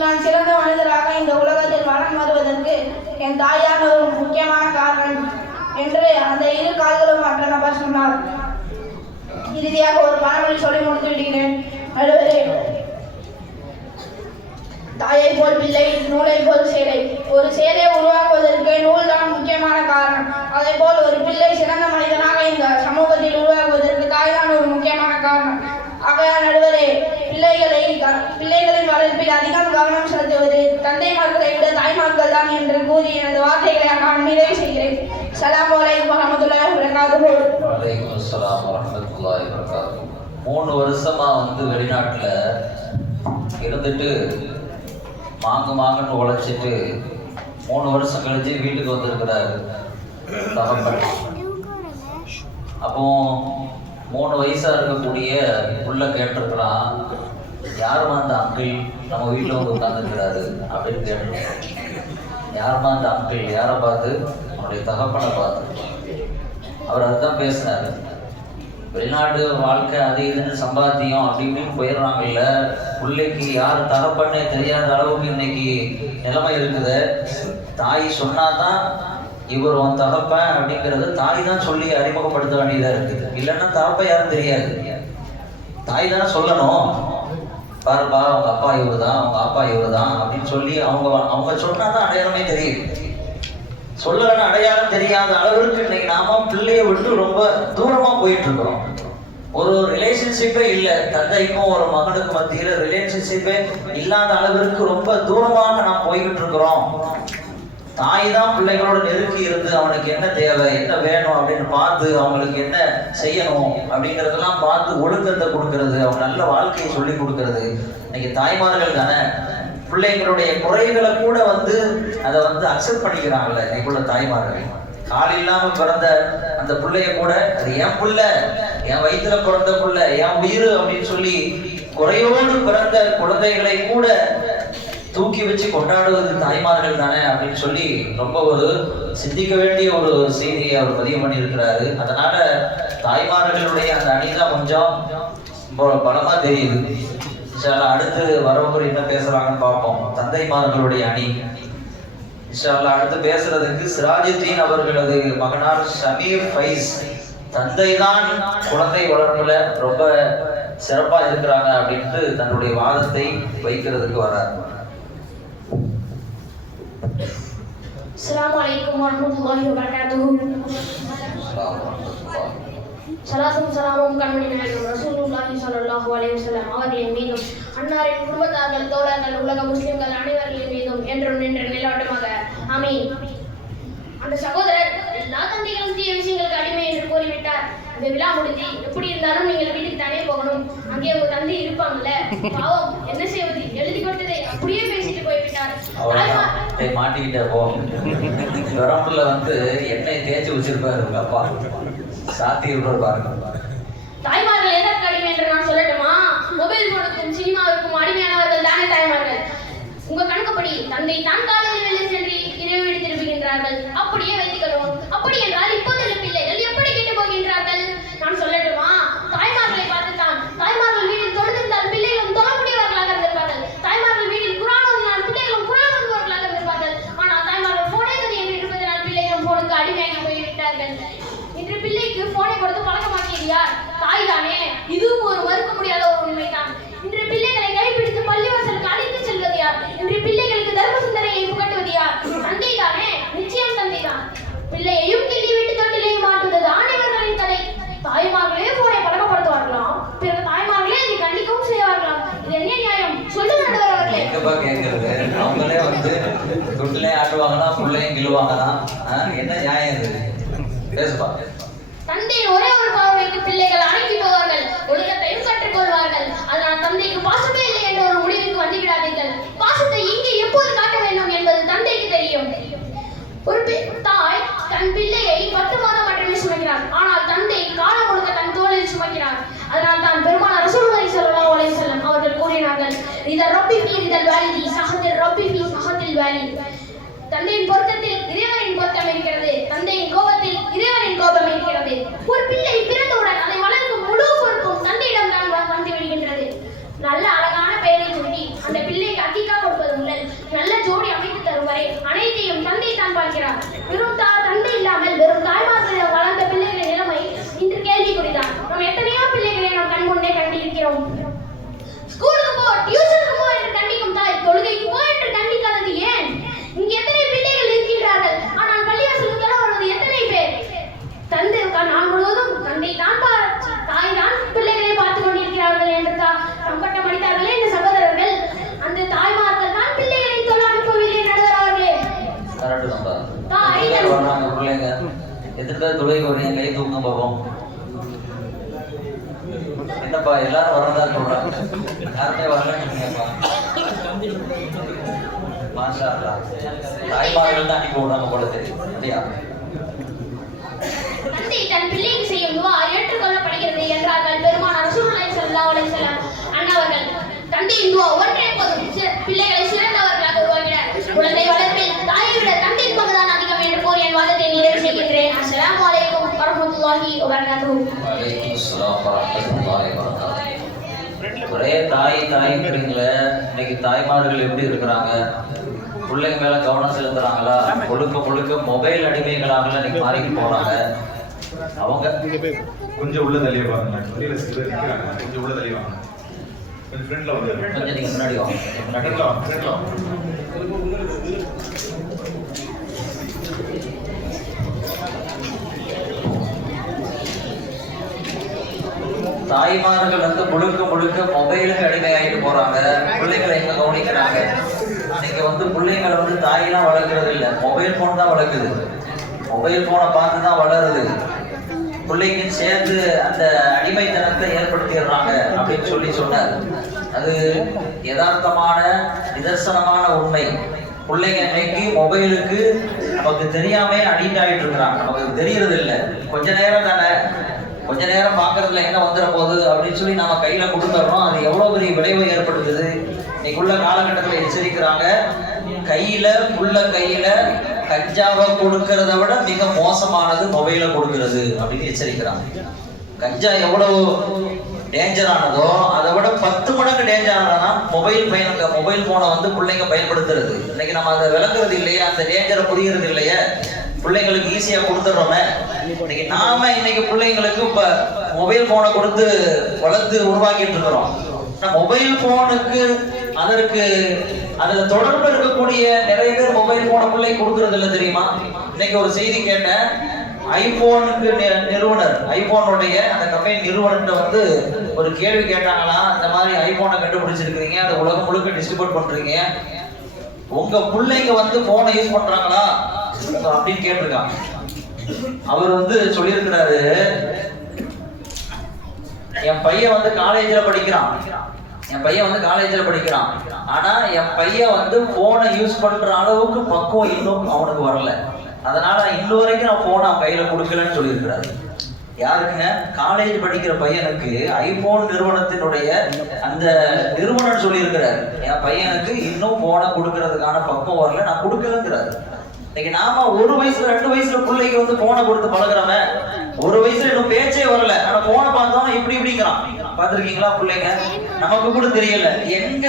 நான் சிறந்த மனிதராக இந்த உலகத்தில் வளம் வருவதற்கு என் தாயான ஒரு முக்கியமான காரணம் என்று அந்த 2 கால்களும் மற்ற நபர் சொன்னார். இறுதியாக ஒரு பழமொழி சொல்லி முடித்து விடுகிறேன். நடுவரே, தாயை போல் பிள்ளை, நூலை போல் சேலை. ஒரு சேலை உருவாக்குவதற்கு நூல் தான் முக்கியமான காரணம். அதே போல் ஒரு பிள்ளை சிறந்த மனிதனாக இந்த சமூகத்தில் உருவாக்குவதற்கு தாய் தான் ஒரு முக்கியமான காரணம். ஆகையால் நடுவரே, பிள்ளைகளின் வளர்ப்பில் அதிகம் கவனம் செலுத்துவது தந்தைமார்களை விட தாய்மார்கள் தான் என்று கூறி எனது வார்த்தைகளை நான் நிறைவு செய்கிறேன். ஸலாமு அலைக்கும் வரஹ்மத்துல்லாஹி வபரகாத்துஹு. வலைக்கும் அஸ்ஸலாம் வரஹ்மத்துல்லாஹி வபரகாத்துஹு. 3 வருஷமா வெளிநாட்டுல இருந்துட்டு மாங்குன்னு உழைச்சிட்டு 3 வருஷம் கழிச்சு வீட்டுக்கு வந்திருக்கிறாரு தகப்பன். அப்போ 3 வயசா இருக்கக்கூடிய உள்ள கேட்டிருக்கிறான், யாருமா அந்த அங்கிள் நம்ம வீட்டில் வந்து உட்காந்துருக்கிறாரு அப்படின்னு கேட்டிருக்கோம். யாருமா அந்த அங்கிள்? யாரை பார்த்து? அவனுடைய தகப்பனை பார்த்து. அவர் அதுதான் பேசினாரு. வெளிநாடு வாழ்க்கை அது இதுன்னு சம்பாத்தியம் அப்படி இப்படின்னு போயிடுறாங்கல்ல, பிள்ளைக்கு யார் தகப்பன்னே தெரியாத அளவுக்கு இன்னைக்கு நிலைமை இருக்குது. தாய் சொன்னாதான் இவர் உன் தகப்பன் அப்படிங்கிறது தாய் தான் சொல்லி அறிமுகப்படுத்த வேண்டியதா இருக்குது. இல்லைன்னா தகப்பன் யாரும் தெரியாது. தாய் தானே சொல்லணும், பாருப்பா அவங்க அப்பா இவரு தான், அவங்க அப்பா இவரு தான் அப்படின்னு சொல்லி அவங்க சொன்னாதான் அடையாளமே தெரியும். சொல்லலன்னு அடையாளம் தெரியாத அளவுக்கு இன்னைக்கு நாம பிள்ளைய விட்டு ரொம்ப தூரமா போயிட்டு இருக்கிறோம். ஒரு ரிலேஷன்ஷிப்பே இல்லை, தந்தைக்கும் ஒரு மகனுக்கு மத்தியில ரிலேஷன்ஷிப்பே இல்லாத அளவிற்கு ரொம்ப தூரமாக நாம் போய்கிட்டு இருக்கிறோம். தாய் தான் பிள்ளைகளோட நெருக்கி இருந்து அவனுக்கு என்ன தேவை, என்ன வேணும் அப்படின்னு பார்த்து அவங்களுக்கு என்ன செய்யணும் அப்படிங்கிறதெல்லாம் பார்த்து ஒழுக்கத்தை கொடுக்கறது, அவங்க நல்ல வாழ்க்கையை சொல்லி கொடுக்கறது. இன்னைக்கு தாய்மார்கள் தானே பிள்ளைங்களுடைய குறைகளை கூட அதை அக்செப்ட் பண்ணிக்கிறாங்கல்ல இன்னைக்குள்ள தாய்மார்கள். கால் இல்லாம பிறந்த அந்த பிள்ளைய கூட அது என் பிள்ளை, என் வயிற்றுல பிறந்த பிள்ளை, என் உயிர் அப்படின்னு சொல்லி குறையோடு பிறந்த குழந்தைகளை கூட தூக்கி வச்சு கொண்டாடுவது தாய்மார்கள் தானே அப்படின்னு சொல்லி ரொம்ப ஒரு சிந்திக்க வேண்டிய ஒரு செய்தியை அவர் பதிவு பண்ணியிருக்கிறாரு. அதனால தாய்மார்களுடைய அந்த அணிதான் கொஞ்சம் பலமா தெரியுது. அடுத்து வரவங்க என்ன பேசுறாங்கன்னு பார்ப்போம். தந்தைமார்களுடைய அணி அடுத்து பேசுறதுக்கு சிராஜுத்தீன் அவர்களது மகனார் ஷமீர் ஃபைஸ். தந்தை தான் குழந்தை வளர்ப்புல ரொம்ப சிறப்பா இருக்கிறாங்க அப்படின்ட்டு தன்னுடைய வாதத்தை வைக்கிறதுக்கு வர்றார். அஸ்ஸலாமு அலைக்கும் வரஹ்மத்துல்லாஹி வபரகாத்துஹு. சலாத்தும் சலாமும் கண்மணி நாயகம் ரசூலுல்லாஹி ஸல்லல்லாஹு அலைஹி வஸல்லம் அவர்களின் மீதும், அன்னாரின் குடும்பத்தார்கள், தோழர்கள், உலக முஸ்லிம்கள் அனைவர்களின் மீதும் என்றும் நின்ற நிலவட்டமாக ஆமீன். அந்த சகோதரர் எல்லா தந்தைகளும் தீய விஷயங்களுக்கு அடிமை என்று கூறிவிட்டார். இந்த விழா முடிஞ்சு எப்படி இருந்தாலும் நீங்கள் வீட்டுக்கு தானே போகணும், அங்கே உங்க தந்தை இருப்பாங்கல்ல, பாவம் என்ன செய்வது, எழுதி கொடுத்ததை அப்படியே பேசிட்டு போய்விட்டார். மாட்டிக்கிட்ட போ வரம்புல எண்ணெய் தேய்ச்சி வச்சிருப்பாரு உங்க அப்பா, சாத்தி பாருங்க. தாய்மார்கள் எதற்கு அடிமை என்று நான் சொல்லட்டுமா? மொபைல் போனுக்கும் சினிமாவிற்கும் அடிமையானவர்கள் தானே தாய்மார்கள். உங்க கணக்குப்படி தந்தை தான் காலையில் வெளியே சென்று இரவு திரும்புகின்றார்கள், அப்படியே வைத்துக்கணும். அப்படி என்றால் இப்போதுள்ள பிள்ளைகள் எப்படி கெட்டு போகின்றார்கள்? நான் சொல்லட்டுமா? தாய்மார்களை பார்த்துத்தான். தாய்மார்கள் வீட்டில் தொழுதிருந்தால் பிள்ளைகளும் தொழக்கூடியவர்களாக இருந்திருப்பார்கள். தாய்மார்கள் வீட்டில் குர்ஆன் ஓதினால் பிள்ளைகளும் குர்ஆன் ஓதுபவர்களாக இருந்திருப்பார்கள். ஆனால் தாய்மார்கள் போனை கதை என்று இருப்பதனால் பிள்ளைகளும் போனுக்கு அடிமையாகி போய்விட்டார்கள். இன்று பிள்ளைக்கு போனை கொடுத்து பழக்க மாட்டேன் யார்? தாய் தானே. இதுவும் ஒரு மறுக்க முடியாத ஒரு உண்மைதான். இன்று பிள்ளைகளை கைப்பிடித்து பள்ளிவாசலுக்கு அழைத்து செல்வது யார்? இன்று பிள்ளைகளுக்கு தர்ம சிந்தனையை புகட்டுவது யார்? தந்தை தானே. பிள்ளையையும் கிள்ளி விட்டு தொட்டிலையும் மாட்டுவது ஆணிவர்களின் தலை. தாய்மார்களே போனை பழக்கப்படுத்துவார்களாம், பிறகு தாய்மார்களே இதை கண்டிக்கவும் செய்வார்களாம். இது என்ன நியாயம்? சொல்லுங்க நடுவர் அவர்களே. எங்கப்பா கேட்கறது? அவங்களே வந்து தொட்டிலே ஆட்டுவாங்கன்னா பிள்ளையும் கிள்ளுவாங்கன்னா என்ன நியாயம் இது? பேசுப்பா. தந்தையின் ஒரே ஒரு பார்வைக்கு பிள்ளைகள் அடங்கி போவார்கள், ஒழுக்கத்தையும் கற்றுக்கொள்வார்கள். அதனால் தந்தைக்கு பாசமே இல்லை என்ற ஒரு முடிவுக்கு வந்து விடாதீர்கள். பாசத்தை எங்கே எப்போது காட்ட வேண்டும் என்பது தந்தைக்கு தெரியும். ஒரு தாய் தன் பிள்ளையை 10 மாதம் மட்டுமே சுமக்கிறார், ஆனால் தந்தை காலம் முழுக்க தன் தோளில் சுமக்கிறார். அதனால் தான் பெருமானார் ரசூலுல்லாஹி ஸல்லல்லாஹு அலைஹி வஸல்லம் அவர்கள் கூறினார்கள், "இதர் ரப்பி ஃபீ ரிதல் வாலிதி ஸஹத்தில் ரப்பி ஃபீ ஸஹத்தில் வாலிதி." தந்தையின் பொருத்தத்தில் இறைவனின் பொருத்தம் இருக்கிறது, தந்தையின் கோபத்தில் இறைவனின் கோபம் இருக்கிறது. ஒரு பிள்ளை பிறந்தவுடன் அதை வளர்க்கும் முழு பொறுப்பும் தந்தையிடம் தான் வந்து விடுகின்றது. நல்ல அழகான பெயரை சொல்லி அந்த பிள்ளைக்கு அக்கிகா கொடுப்பது முதல் நல்ல ஜோடி அமைத்து தரும் வரை அனைத்தையும் தந்தை தான் பார்க்கிறார். வெறும் தந்தை இல்லாமல் வெறும் தாய்மார்களிடம் வளர்ந்த பிள்ளைகளின் நிலைமை இன்று கேள்விக்குறிதான். நாம் எத்தனையோ பிள்ளைகளை நாம் கண்முன்னே கண்டிருக்கிறோம். ஸ்கூலுக்கு போ, டியூஷனுக்கு போ என்று கண்டிக்கும் தாய் தொழுகைக்கு போ என்று கண்டிக்காதது ஏன்? இங்கு எத்தனை பிள்ளைகள் இருக்கின்றார்கள், ஆனால் பள்ளிவாசலுக்கு வருவது எத்தனை பேர்? தந்தை நாள் முழுவதும் தந்தை தான் தாய் தான் பிள்ளைகளை பார்த்து கொண்டிருக்கிறார்கள் என்று சம்பட்டம் அடித்தார்களே இந்த சகோதரர்கள். அந்த தாய்மார்கள் தான் பிள்ளைகளை தொழ அனுப்பவில்லை நடுவர்களே. பிள்ளைங்க எத்தனை தொழிலுக்கு வரீங்க? கை தூங்க போவோம். என்னப்பா எல்லாரும் வரதா சொல்றாங்க, யாருமே வரலன்னு மாஷா அல்லாஹ். தாய்மார்கள் தான் அனுப்பி விடுறாங்க போல தெரியும் இல்லையா? தந்தை தன் பிள்ளைக்கு செய்யும் துஆ ஏற்றுக்கொள்ளப்படுகிறது என்றார்கள் பெருமானார் ரசூலுல்லாஹி ஸல்லல்லாஹு அலைஹி வஸல்லம் அன்னவர்கள். தந்தையின் துஆ ஒன்றே போதும் பிள்ளைகளை சிறந்தவர்களாக உருவாக்கிட. குழந்தை வளர்ப்பில் தாயை விட தந்தையின் பங்குதான் அதிகம் என்று கூறி என் வாதத்தை நிறைவு செய்கின்றேன். அஸ்ஸலாமு அலைக்கும் வரஹ்மத்துல்லாஹி வபரகாத்துஹு. வலைக்கும் அஸ்ஸலாம் வரஹ்மத்துல்லாஹி வபரகாத்துஹு. ஒரே தாய்ங்கிறீங்களே, இன்னைக்கு தாய்மார்கள் எப்படி இருக்கிறாங்க? பிள்ளைங்க மேல கவனம் செலுத்துறாங்களா? முழுக்க மொபைல் அடிமைகளாக இன்னைக்கு மாறிட்டு போறாங்க. அவங்க கொஞ்சம் உள்ள தள்ளி வாங்க, வெளியில சிலர் நிக்கிறாங்க, கொஞ்சம் உள்ள தள்ளி வாங்க, கொஞ்சம் ஃப்ரண்ட்ல வாங்க, கொஞ்சம் நீங்க முன்னாடி வாங்க, ஃப்ரண்ட்ல வாங்க, ஃப்ரண்ட்ல வாங்க. தாய்மார்கள் வந்து முழுக்க மொபைலுக்கு அடிமையாகிட்டு போறாங்க. பிள்ளைகளை எங்க கவனிக்கிறாங்க? இன்னைக்கு வந்து பிள்ளைங்களை வந்து தாயெல்லாம் வளர்க்கறது இல்லை, மொபைல் போன் தான் வளர்க்குது. மொபைல் போனை பார்த்து தான் வளருது. பிள்ளைக்கு சேர்ந்து அந்த அடிமைத்தனத்தை ஏற்படுத்திடுறாங்க அப்படின்னு சொன்னார். அது யதார்த்தமான நிதர்சனமான உண்மை. பிள்ளைங்க இன்னைக்கு மொபைலுக்கு நமக்கு தெரியாம அடிக்ட் ஆகிட்டு இருக்கிறாங்க. நமக்கு தெரியறது இல்லை. கொஞ்ச நேரம் தானே, கொஞ்ச நேரம் பார்க்கறதுல என்ன வந்துட போகுது அப்படின்னு சொல்லி நம்ம கையில கொடுத்துட்றோம். அது எவ்வளவு பெரிய விளைவை ஏற்படுத்துது. இன்னைக்குள்ள காலகட்டத்தில் எச்சரிக்கிறாங்க, கையில கஞ்சாவை கொடுக்கறத விட மிக மோசமானது மொபைலை கொடுக்கிறது அப்படின்னு எச்சரிக்கிறாங்க. கஞ்சா எவ்வளவு டேஞ்சரானதோ அதை விட 10 மடங்கு டேஞ்சரானதா மொபைல் போனை வந்து பிள்ளைங்க பயன்படுத்துறது. இன்னைக்கு நம்ம அதை விளக்குறது இல்லையே, அந்த டேஞ்சரை புரியுறது இல்லையே, பிள்ளைங்களுக்கு ஈஸியா கொடுத்துடுறோமே. இன்னைக்கு பிள்ளைங்களுக்கு இப்ப மொபைல் போனை கொடுத்து வளர்த்து உருவாக்கிட்டு இருக்கிறோம். மொபைல் போனுக்கு அதற்கு அதுல தொடர்பு இருக்கக்கூடிய நிறைய பேர் மொபைல் போனை பிள்ளைக்கு கொடுக்கறது இல்லை தெரியுமா? இன்னைக்கு ஒரு செய்தி கேட்டேன். ஐபோனுக்கு நிறுவனர், ஐபோனுடைய அந்த கம்பெனி நிறுவனத்தை வந்து ஒரு கேள்வி கேட்டாங்களா, இந்த மாதிரி ஐபோனை கண்டுபிடிச்சிருக்கிறீங்க, அதை உலகம் முழுக்க டிஸ்ட்ரிபியூட் பண்றீங்க, உங்க பிள்ளைங்க வந்து போனை யூஸ் பண்றாங்களா அப்படின்னு கேட்டிருக்காங்க. அவர் வந்து சொல்லியிருக்கிறாரு, என் பையன் வந்து காலேஜ்ல படிக்கிறான், ஆனா என் பையன் வந்து போனை யூஸ் பண்ற அளவுக்கு பக்குவம் இன்னும் அவனுக்கு வரல, அதனால இன்னும் வரைக்கும் நான் போனை அவன் கையில கொடுக்கலன்னு சொல்லியிருக்கிறாரு. யாருக்குங்க? காலேஜ் படிக்கிற பையனுக்கு ஐபோன் நிறுவனத்தினுடைய அந்த நிறுவனம் சொல்லியிருக்கிறாரு, என் பையனுக்கு இன்னும் போனை கொடுக்கறதுக்கான பக்குவம் வரல, நான் கொடுக்கலங்கிறாரு. இன்னைக்கு நாம 1 வயசுல 2 வயசுல பிள்ளைக்கு வந்து போனை கொடுத்து பழகிறவன், 1 வயசுல இன்னும் பேச்சே வரல, ஆனா போனை பார்த்தோம்னா இப்படிங்கிறான். பார்த்திருக்கீங்களா? பிள்ளைங்க நமக்கு கூட தெரியல, எங்க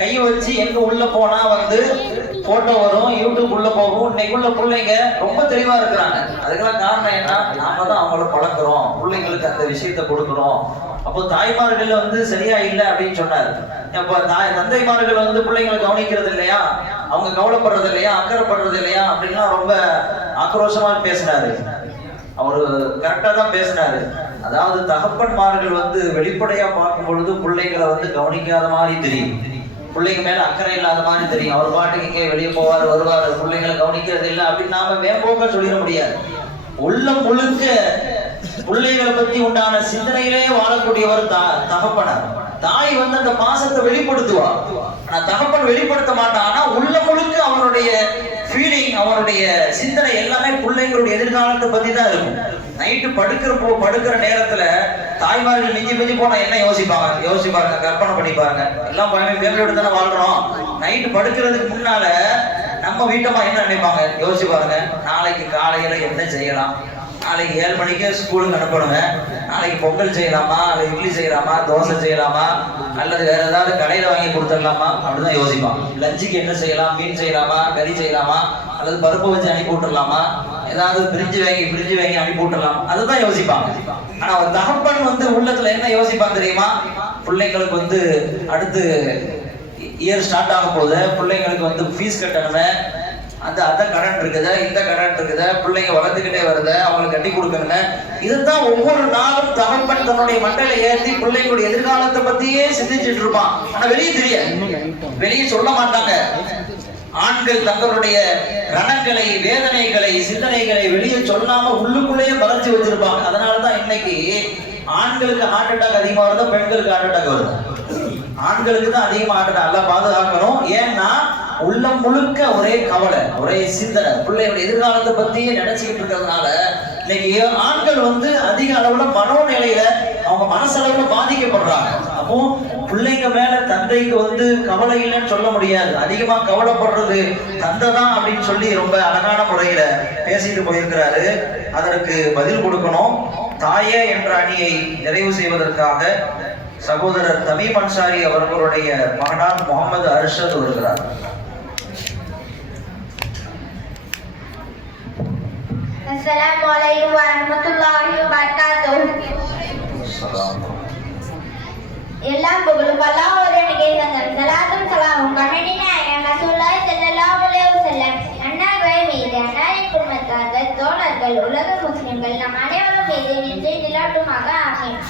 கையை வச்சு எங்க உள்ள போனா வந்து போட்டோ வரும், யூடியூப் உள்ள போகும். இன்னைக்குள்ள பிள்ளைங்க ரொம்ப தெளிவா இருக்கிறாங்க. அதுக்கெல்லாம் காரணம் என்ன? நாம தான் அவங்கள பழக்கிறோம், பிள்ளைங்களுக்கு அந்த விஷயத்தை கொடுக்குறோம். அப்போ தாய்மார்கள் வந்து சரியா இல்லை அப்படின்னு சொன்னாரு. அப்ப தந்தைமார்கள் வந்து பிள்ளைங்களை கவனிக்கிறது இல்லையா, அவங்க கவலைப்படுறது இல்லையா, அக்கறைப்படுறது இல்லையா அப்படின்னா ரொம்ப ஆக்ரோஷமா பேசினாரு. அவரு கரெக்டா தான் பேசினாரு. அதாவது தகப்பன்மார்கள் வந்து வெளிப்படையா பார்க்கும் பொழுது பிள்ளைங்களை வந்து கவனிக்காத மாதிரி தெரியும், பிள்ளைங்க மேல அக்கறை இல்லாத மாதிரி தெரியும். அவர் பாட்டுக்கு இங்கே வெளியே போவார் வருவார், பிள்ளைங்களை கவனிக்கிறது இல்லை அப்படின்னு நாம வேம்போக்க சொல்லிட முடியாது. உள்ளம் முழுக்க பிள்ளைகளை பத்தி உண்டான சிந்தனையிலே வாழக்கூடியவர் தகப்பனார். தாய் வந்து அந்த பாசத்தை வெளிப்படுத்துவா, ஆனா தகப்பன் வெளிப்படுத்த மாட்டான். ஆனா உள்ள முழுக்க அவனுடைய ஃபீலிங், அவனுடைய சிந்தனை எல்லாமே பிள்ளைங்களுடைய எதிர்காலத்தை பத்தி தான் இருக்கும். நைட்டு படுக்கிற நேரத்துல தாய்மார்கள் மிஞ்சி போனா என்ன யோசிப்பாங்க, கற்பனை பண்ணி பாருங்க. எல்லாம் ஃபேமிலியோட தானே வாழ்றோம். நைட்டு படுக்கிறதுக்கு முன்னால நம்ம வீட்டம்மா என்ன நினைப்பாங்க யோசிச்சு பாருங்க. நாளைக்கு காலையில என்ன செய்யலாம், நாளைக்கு 7 மணிக்கு ஸ்கூலுக்கு அனுப்பணுங்க, நாளைக்கு பொங்கல் செய்யலாமா, அல்லது இட்லி செய்யலாமா, தோசை செய்யலாமா, அல்லது வேற ஏதாவது கடையில வாங்கி கொடுத்துடலாமா அப்படிதான் யோசிப்பான். லஞ்சுக்கு என்ன செய்யலாம், மீன் செய்யலாமா, கறி செய்யலாமா, அல்லது பருப்பு வச்சு அனுப்பி விட்டுடலாமா, ஏதாவது பிரிஞ்சு வாங்கி அனுப்பி விட்டுடலாம், அதுதான் யோசிப்பாங்க. ஆனா ஒரு தகப்பன் வந்து உள்ளத்துல என்ன யோசிப்பான் தெரியுமா? பிள்ளைங்களுக்கு வந்து அடுத்து இயர் ஸ்டார்ட் ஆகும் போது பிள்ளைங்களுக்கு வந்து ஃபீஸ் கட்டணுமே, அந்த கரண்ட் இருக்குதா, இந்த கரண்ட் இருக்குதா, பிள்ளைங்க வளர்ந்துக்கிட்டே வருது, அவங்களுக்கு கட்டி கொடுக்கணுங்க. இதுதான் ஒவ்வொரு நாளும் தகப்பன் தன்னுடைய மண்டையில ஏற்றி பிள்ளைங்களுடைய எதிர்காலத்தை பத்தியே சிந்திச்சுட்டு இருப்பான். ஆனா வெளியே தெரியாது, வெளியே சொல்ல மாட்டாங்க. ஆண்கள் தங்களுடைய ரணங்களை, வேதனைகளை, சிந்தனைகளை வெளியே சொல்லாம உள்ளுக்குள்ளேயே மறைச்சு வச்சிருப்பாங்க. அதனாலதான் இன்னைக்கு ஆண்களுக்கு ஹார்ட் அட்டாக் அதிகமா வருது, பெண்களுக்கு ஹார்ட் அட்டாக் வருது. ஆண்களுக்கு தான் அதிகமா ஹார்ட் அட்டாக். நல்லா பாதுகாக்கணும். ஏன்னா உள்ளம் முழுக்க ஒரே கவலை, ஒரே சிந்தனை, பிள்ளையோட எதிர்காலத்தை பத்தியே நினைச்சுக்கிட்டு இருக்கிறதுனால இன்னைக்கு ஆண்கள் வந்து அதிக அளவுல மனோநிலையில அவங்க மனசளவுல பாதிக்கப்படுறாங்க. அப்போ பிள்ளைங்க மேல தந்தைக்கு வந்து கவலை இல்லைன்னு சொல்ல முடியாது. அதிகமா கவலைப்படுறது தந்தை தான் அப்படின்னு சொல்லி ரொம்ப அழகான முறையில பேசிட்டு போயிருக்கிறாரு. அதற்கு பதில் கொடுக்கணும். தாயே என்ற அணியை நிறைவு செய்வதற்காக சகோதரர் தமீம் அன்சாரி அவர்களுடைய மகனார் முகமது அர்ஷத் வருகிறார். Assalamualaikum warahmatullahi wabarakatuh. எல்லாம் புகழும் அல்லாஹ்வுடைய நிகழ்ந்தங்கள் ஸலாத்தும் ஸலாமும் கண்மணி நாயகம் ரசூலுல்லாஹி ஸல்லல்லாஹு அலைஹி வஸல்லம் அன்னார்கள் மீது, அன்னாரின் குடும்பத்தார்கள், தோழர்கள், உலக முஸ்லிம்கள் நம் அனைவரும் மீது நின்று நிலவட்டுமாக ஆமீன்.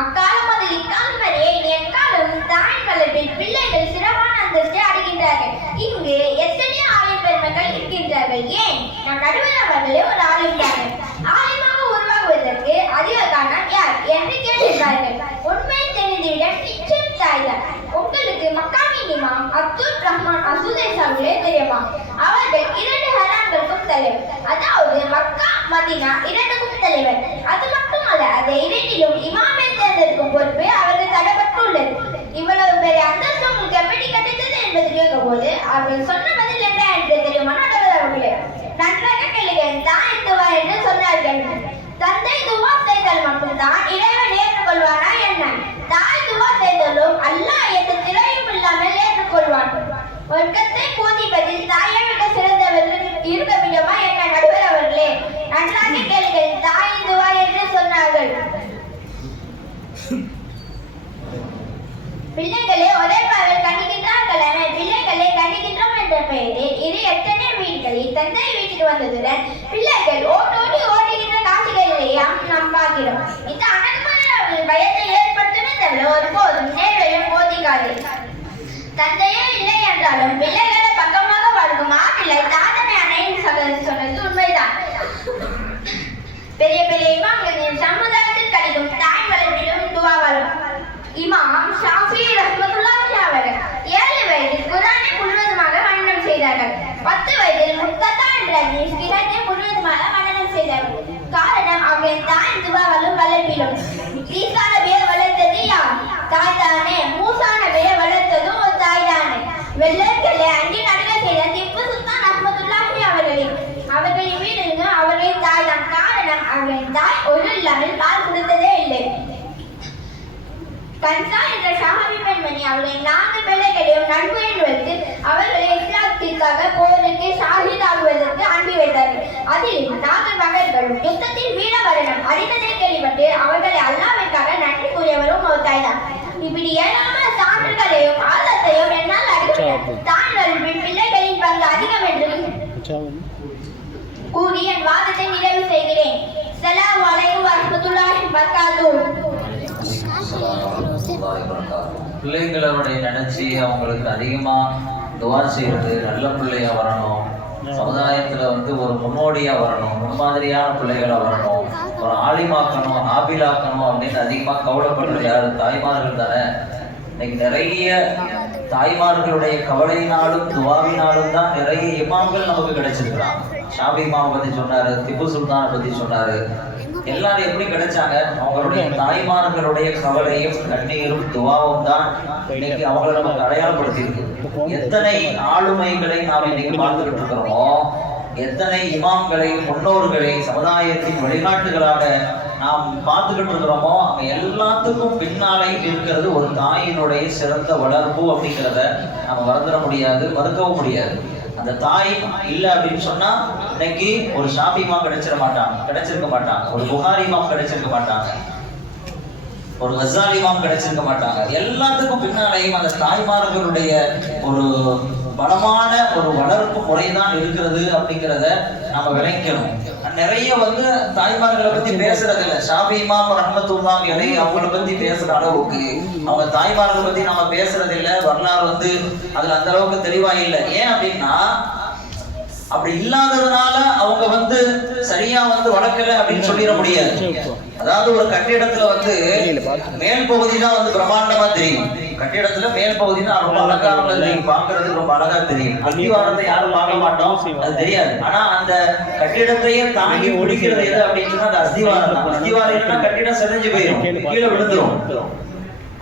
அக்காலம் முதல் இக்காலம் வரை எக்காலம் தாய் வளர்ப்பில் பிள்ளைகள் சிறப்பான அந்தஸ்தை அடைகின்றார்கள். இங்கு எத்தனையோ ஆலிம் பெருமக்கள் இருக்கின்றார்கள். ஏன் நம் நடுவர் அவர்களே ஒரு ஆலிம் தார்கள். ஆலிமாக உருவாகுவதற்கு அதிக காரணம் யார் என்று கேட்டிருந்தார்கள். உண்மை தெரிந்துவிட நிச்சயம் தாய்தான். உங்களுக்கு மக்காவின் இமாம் அப்துல் ரஹ்மான் அசுதேஸ் அவர்களே தெரியுமா? அவர்கள் 2 ஹராம்களுக்கும் தலைவர். அதாவது மக்கா மதீனா 2க்கும் தலைவர். அது மட்டுமல்ல, அந்த 2லும் இமாமை தேர்ந்தெடுக்கும் பொறுப்பு அவர்கள் தரப்பட்டுள்ளது. இவ்வளவு பெரிய அந்தஸ்து உங்களுக்கு எப்படி கிடைத்தது என்பது கேட்கும்போது அவர்கள் சொன்ன பதில் என்ன என்று தெரியுமா? அவர்களே நன்றாக கேளுங்கள். தாய் துவா என்று சொன்னார்கள். தந்தை துவா செய்தால் மட்டும்தான் இறைவன் ஏற்றுக்கொள்வானா என்ன? தாய் துவா செய்தாலும் அல்லாஹ் எந்த திரையும் இல்லாமல் ஏற்றுக்கொள்வான். ஒர்க்கத்தை போதிப்பதில் தாயை விட சிறந்தவர்கள் இருக்க முடியுமா என்ன நடுவர் அவர்களே? நன்றாக கேளுங்கள். தாய் துவா என்று சொன்னார்கள். பிள்ளைகளே ஒரே பாவல் கண்டிக்கின்றார்கள். பிள்ளைகளை கண்டிக்கின்றோம் என்ற பெயரில் இது எத்தனை வீடுகளில் தந்தை வீட்டுக்கு வந்ததுடன் பிள்ளைகள் ஓடி ஓடுகின்ற காட்சிகளையும் நாம் பார்க்கிறோம். இந்த அனந்தமான பயத்தை ஏற்படுத்துமே தவிர ஒருபோதும் நேர்வையும் போதிக்காது. தந்தையே இல்லை என்றாலும் பிள்ளைகளை பக்கமாக வளர்க்கும் ஆப்பிள்ளை தாதனை அணையின் சொன்னது உண்மைதான். பெரிய பெரிய இமாம்களின் சமுதாயத்தில் கிடைக்கும் தாய் வளர்ப்பிலும் துவா வரும். இமாம் ஷாஃபி ரஹ்மத்துல்லாஹி அவர்கள் 7 வயதில் குர்ஆனை முழுவதுமாக மனனம் செய்தார்கள். 10 வயதில் முக்ததா என்ற ஹதீஸை முழுவதுமாக மனனம் செய்தார்கள். காரணம் அவர்களின் தாய் துவாவலும் வளர்ப்பிலும். ஈசா நபியை வளர்த்தது யார்? தாய் தானே. மூசா நபியை வளர்த்ததும் ஒரு தாய் தானே. வெள்ளர்களை அண்டி நடுக செய்த திப்பு சுல்தான் ரஹ்மத்துல்லாஹி அவர்களின் வீடு அவர்களின் தாய் தான். காரணம் அவர்களின் தாய் ஒரு இல்லாமல் பால் கொடுத்ததே இல்லை. கன்சா என்ற ஷாஹாபி பெண்மணி அவர்களின் 4 பிள்ளைகளையும் நண்புடன் வைத்து அவர்களை இஸ்லாத்திற்காக போருக்கு ஷாஹித் ஆகுவதற்கு அனுப்பி வைத்தார்கள். அதில் 4 மகள்களும் யுத்தத்தில் வீர மரணம் அடைந்ததை கேள்விப்பட்டு அவர்களை அல்லாஹ்விற்காக நன்றி கூறியவரும் ஒரு தாய் தான். இப்படி ஏராளமான சான்றுகளையும் ஆழத்தையும் என்னால் அறிய தாய் வளர்ப்பில் பிள்ளைகளின் பங்கு அதிகம் என்று கூறி என் வாதத்தை நிறைவு செய்கிறேன். ஸலாம் அலைக்கும் வரஹ்மத்துல்லாஹி வபரகாத்துஹு. பிள்ளைங்களுடைய நினைச்சு அவங்களுக்கு அதிகமா துவா செய்யறது, நல்ல பிள்ளையா வரணும், சமுதாயத்துல ஒரு முன்னோடியா வரணும், முன்மாதிரியான பிள்ளைகளா வரணும், ஒரு ஆலிமாக்கணும், ஆபிலாக்கணும் அப்படின்னு அதிகமா கவலைப்படுறது யாரு? தாய்மார்கள் தானே. இன்னைக்கு நிறைய தாய்மார்களுடைய கவலையினாலும் துவாவினாலும் தான் நிறைய இமாம்கள் நமக்கு கிடைச்சிருக்கிறாங்க. ஷாபி இமாம் பத்தி சொன்னாரு, திப்பு சுல்தானை பத்தி சொன்னாரு. எல்லாரும் எப்படி கிடைச்சாங்க? அவங்களுடைய தாய்மார்களுடைய கவலையும் கண்ணீரும் துவாவும் தான் இன்னைக்கு அவங்களை நமக்கு அடையாளப்படுத்தி இருக்கு. எத்தனை ஆளுமைகளை நாம் இன்னைக்கு பார்த்துக்கிட்டு இருக்கிறோமோ, எத்தனை இமாம்களை, முன்னோர்களை சமுதாயத்தின் வழிகாட்டுகளாக நாம் பார்த்துக்கிட்டு இருக்கிறோமோ, அவங்க எல்லாத்துக்கும் பின்னாலே இருக்கிறது ஒரு தாயினுடைய சிறந்த வளர்ப்பு அப்படிங்கிறத நம்ம மறந்துட முடியாது, மறுக்கவும் முடியாது. அந்த தாய் இல்லை அப்படின்னு சொன்னா இன்னைக்கு ஒரு ஷாபி இமாம் கிடைச்சிருக்க மாட்டாங்க, ஒரு புகாரி இமாம் கிடைச்சிருக்க மாட்டாங்க, ஒரு கஸாலி இமாம் கிடைச்சிருக்க மாட்டாங்க. எல்லாத்துக்கும் பின்னாலேயும் அந்த தாய்மார்களுடைய ஒரு பலமான ஒரு வளர்ப்பு முறைதான் இருக்கிறது அப்படிங்கிறத நம்ம விளக்கணும். நிறைய தாய்மார்களை பத்தி பேசுறது இல்லை. ஷாபி இமாம் ரஹ்மத்துல்லாஹி அலைஹி அவங்களை பத்தி பேசுற அளவுக்கு அவங்க தாய்மார்களை பத்தி நம்ம பேசுறது இல்லை. வரலாறு அதுல அந்த அளவுக்கு தெளிவா இல்லை. ஏன் அப்படின்னா அப்படி இல்லாததுனால அவங்க சரியா வளர்க்கல அப்படின்னு சொல்லிட முடியாது. அதாவது ஒரு கட்டிடத்துல மேல் பகுதி தான் பிரம்மாண்டமா தெரியும். கட்டிடத்துல மேல் பகுதி தான் ரொம்ப அழகா பாக்குறதுக்கு ரொம்ப அழகா தெரியும். அஸ்திவாரத்தை யாரும் பார்க்க மாட்டோம், அது தெரியாது. ஆனா அந்த கட்டிடத்தையே தாங்கி முடிக்கிறது எது அப்படின்னு சொன்னா அந்த அஸ்திவாரம் தான். அஸ்திவாரம் இல்லைன்னா கட்டிடம் செதஞ்சு போயிடும், கீழே விழுந்துரும்.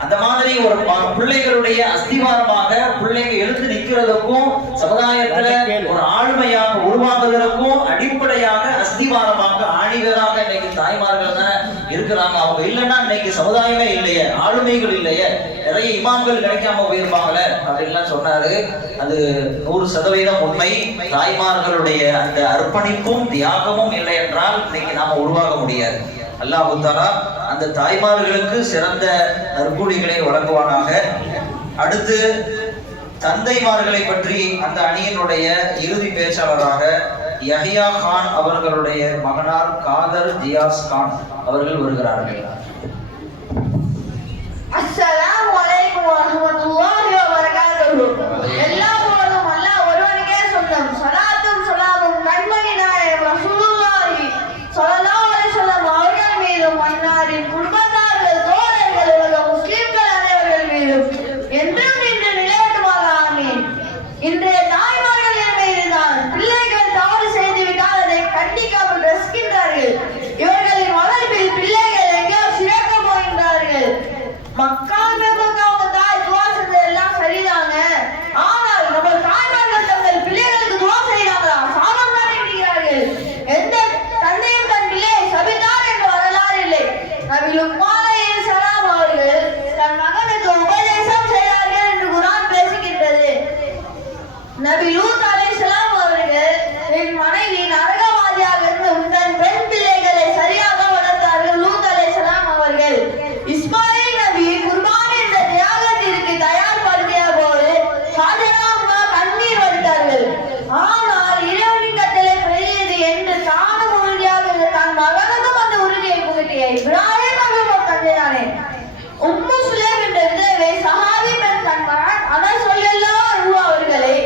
அந்த மாதிரி ஒரு பிள்ளைகளுடைய அஸ்திவாரமாக பிள்ளைங்க எழுந்து நிற்கிறதுக்கும் சமுதாயத்துல ஒரு ஆளுமையாக உருவாக்குவதற்கும் அடிப்படையாக அஸ்திவாரமாக ஆணிவேராக இன்னைக்கு தாய்மார்கள் தான் இருக்கிறாங்க. அவங்க இல்லைன்னா இன்னைக்கு சமுதாயமே இல்லையே, ஆளுமைகள் இல்லையே, நிறைய இமாம்கள் கிடைக்காம போயிருப்பாங்களே அப்படின்லாம் சொன்னாரு. அது 100% உண்மை. தாய்மார்களுடைய அந்த அர்ப்பணிப்பும் தியாகமும் இல்லை என்றால் இன்னைக்கு நாம உருவாக முடியாது. அல்லாஹ் தஆலா அந்த தாய்மார்களுக்கு சிறந்த நற்கூலிகளை வழங்குவானாக. அடுத்து தந்தைமார்களை பற்றி அந்த அணியினுடைய இறுதி பேச்சாளராக யஹ்யா கான் அவர்களுடைய மகனார் காதர் ஜியாஸ் கான் அவர்கள் வருகிறார்கள். அஸ்ஸலாமு அலைக்கும் வரஹ்மத்துல்லாஹி வபரகாத்துஹு. எல்லா புகழும் அல்லாஹ் ஒருவனுக்கே சொந்தம். ஸலாத்தும் ஸலாமும் கண்மணி நாயகம் ரசூலுல்லாஹி ஸல்லல்லாஹு அலைஹி வஸல்லம் அவர்கள் மீதும், அன்னாரின் குடும்பத்தார்கள், தோழர்கள், உலக முஸ்லிம்கள் அனைவர்கள் மீதும் என்றும் நின்று நிலையட்டுமாக. ஆமீன். இன்றைய தாய்மார்களின் மீதுதான் பிள்ளைகள் தவறு செய்துவிட்டால் அதை கண்டிக்காமல் ரசிக்கின்றார்கள். இவர்களின் வளர்ப்பில் பிள்ளைகள் எங்கேயோ சிறக்க போகின்றார்கள். மக்கள் அவங்க தாய் துவா செஞ்சது எல்லாம் சரிதாங்க. ஆனால் நம்ம தாய்மார்கள் தங்கள் பிள்ளைகளுக்கு துவா செய்கிறாங்களா? சாபம் தான் இடுகிறார்கள். எந்த தந்தையும் தன் பிள்ளையை சபித்தார் என்று வரலாறு இல்லை. நபி லுக்மான் அலைஹிஸ்ஸலாம் அவர்கள் தன் மகனுக்கு உபதேசம் செய்தார்கள் என்று குர்ஆன் பேசுகின்றது. நபி லூத் அலைஹிஸ்ஸலாம் அவர்கள் என் மனைவி நரகவாதியாக இருந்து உங்கள் பெண் பிள்ளைகளை சரியாக வளர்த்தார்கள். லூத் அலைஹிஸ்ஸலாம் அவர்கள் இஸ்மாயில் நபி குர்பான் என்ற தியாகத்திற்கு தயார்படுத்திய போது ஹாஜரா அம்மா கண்ணீர் வடித்தார்கள். ஆனால் இறைவனின் கட்டளை பெரியது என்று தானும் உறுதியாக தன் மகனுக்கும் அந்த உறுதியை புகட்டிய இப்ராஹிம் அவர்கள் தந்தைதானே. உம்மு சுலைம் என்ற விதவை சஹாபி பெண் தன் மகன் அனஸ் ஸல்லல்லாஹு அன்ஹு அவர்களை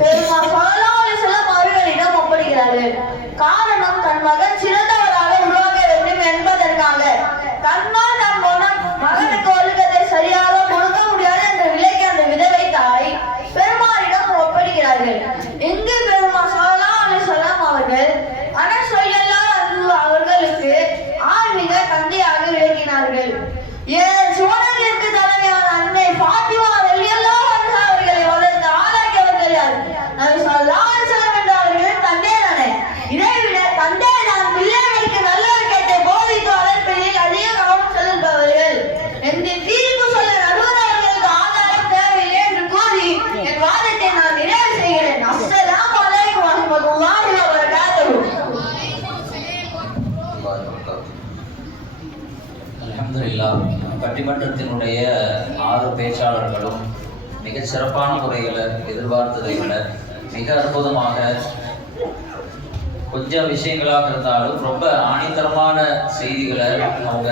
பெருமாள் ஸல்லல்லாஹு அலைஹி வஸல்லம் அவர்களிடம் ஒப்படைக்கிறார்கள். காரணம் தன் மகன் சிறந்தவராக உருவாக வேண்டும் என்பதற்காக. தன்னால் தன் மகனுக்கு ஒழுக்கத்தை சரியாக கொடுக்க முடியாது என்ற விலைக்கு அந்த விதவை தாய் பெருமாளிடம் ஒப்படைக்கிறார்கள். இங்கு பெருமாள் ஸல்லல்லாஹு அலைஹி வஸல்லம் அவர்கள் அனஸ் ஸல்லல்லாஹு அன்ஹு அவர்களுக்கு ஆன்மீக தந்தையாக விளக்கினார்கள். ஏன் சோழர்களுக்கு தலைமையான அன்னை ஃபாத்திமா ரலியல்லாஹு அன்ஹா அவர்களை வளர்த்து ஆளாக்கியவர்கள் யார்? நபி ஸல்லல்லாஹு அலைஹி வஸல்லம் என்ற அவர்களின் தந்தை தானே. இதைவிட தந்தை தான் பிள்ளைகளுக்கு நல்ல ஒழுக்கத்தை போதித்து வளர்ப்பதில் அதிக கவனம் செலுத்துபவர்கள் என்று தீர்ப்பு சொல்ல நடுவர் அவர்களுக்கு ஆதாரம் தேவையில்லை என்று கூறி என் வாதத்தை நான் நிறைவு செய்கிறேன். அஸ்ஸலாமு அலைக்கும் வரஹ்மத்துல்லாஹி வபரகாத்துஹு. அல்ஹம்துலில்லாஹ். பட்டிமன்றத்தினுடைய 6 பேச்சாளர்களும் மிகச் சிறப்பான முறையில் எதிர்பார்த்ததை விட மிக அற்புதமாக கொஞ்சம் விஷயங்களாக இருந்தாலும் ரொம்ப ஆணித்தரமான செய்திகளை அவங்க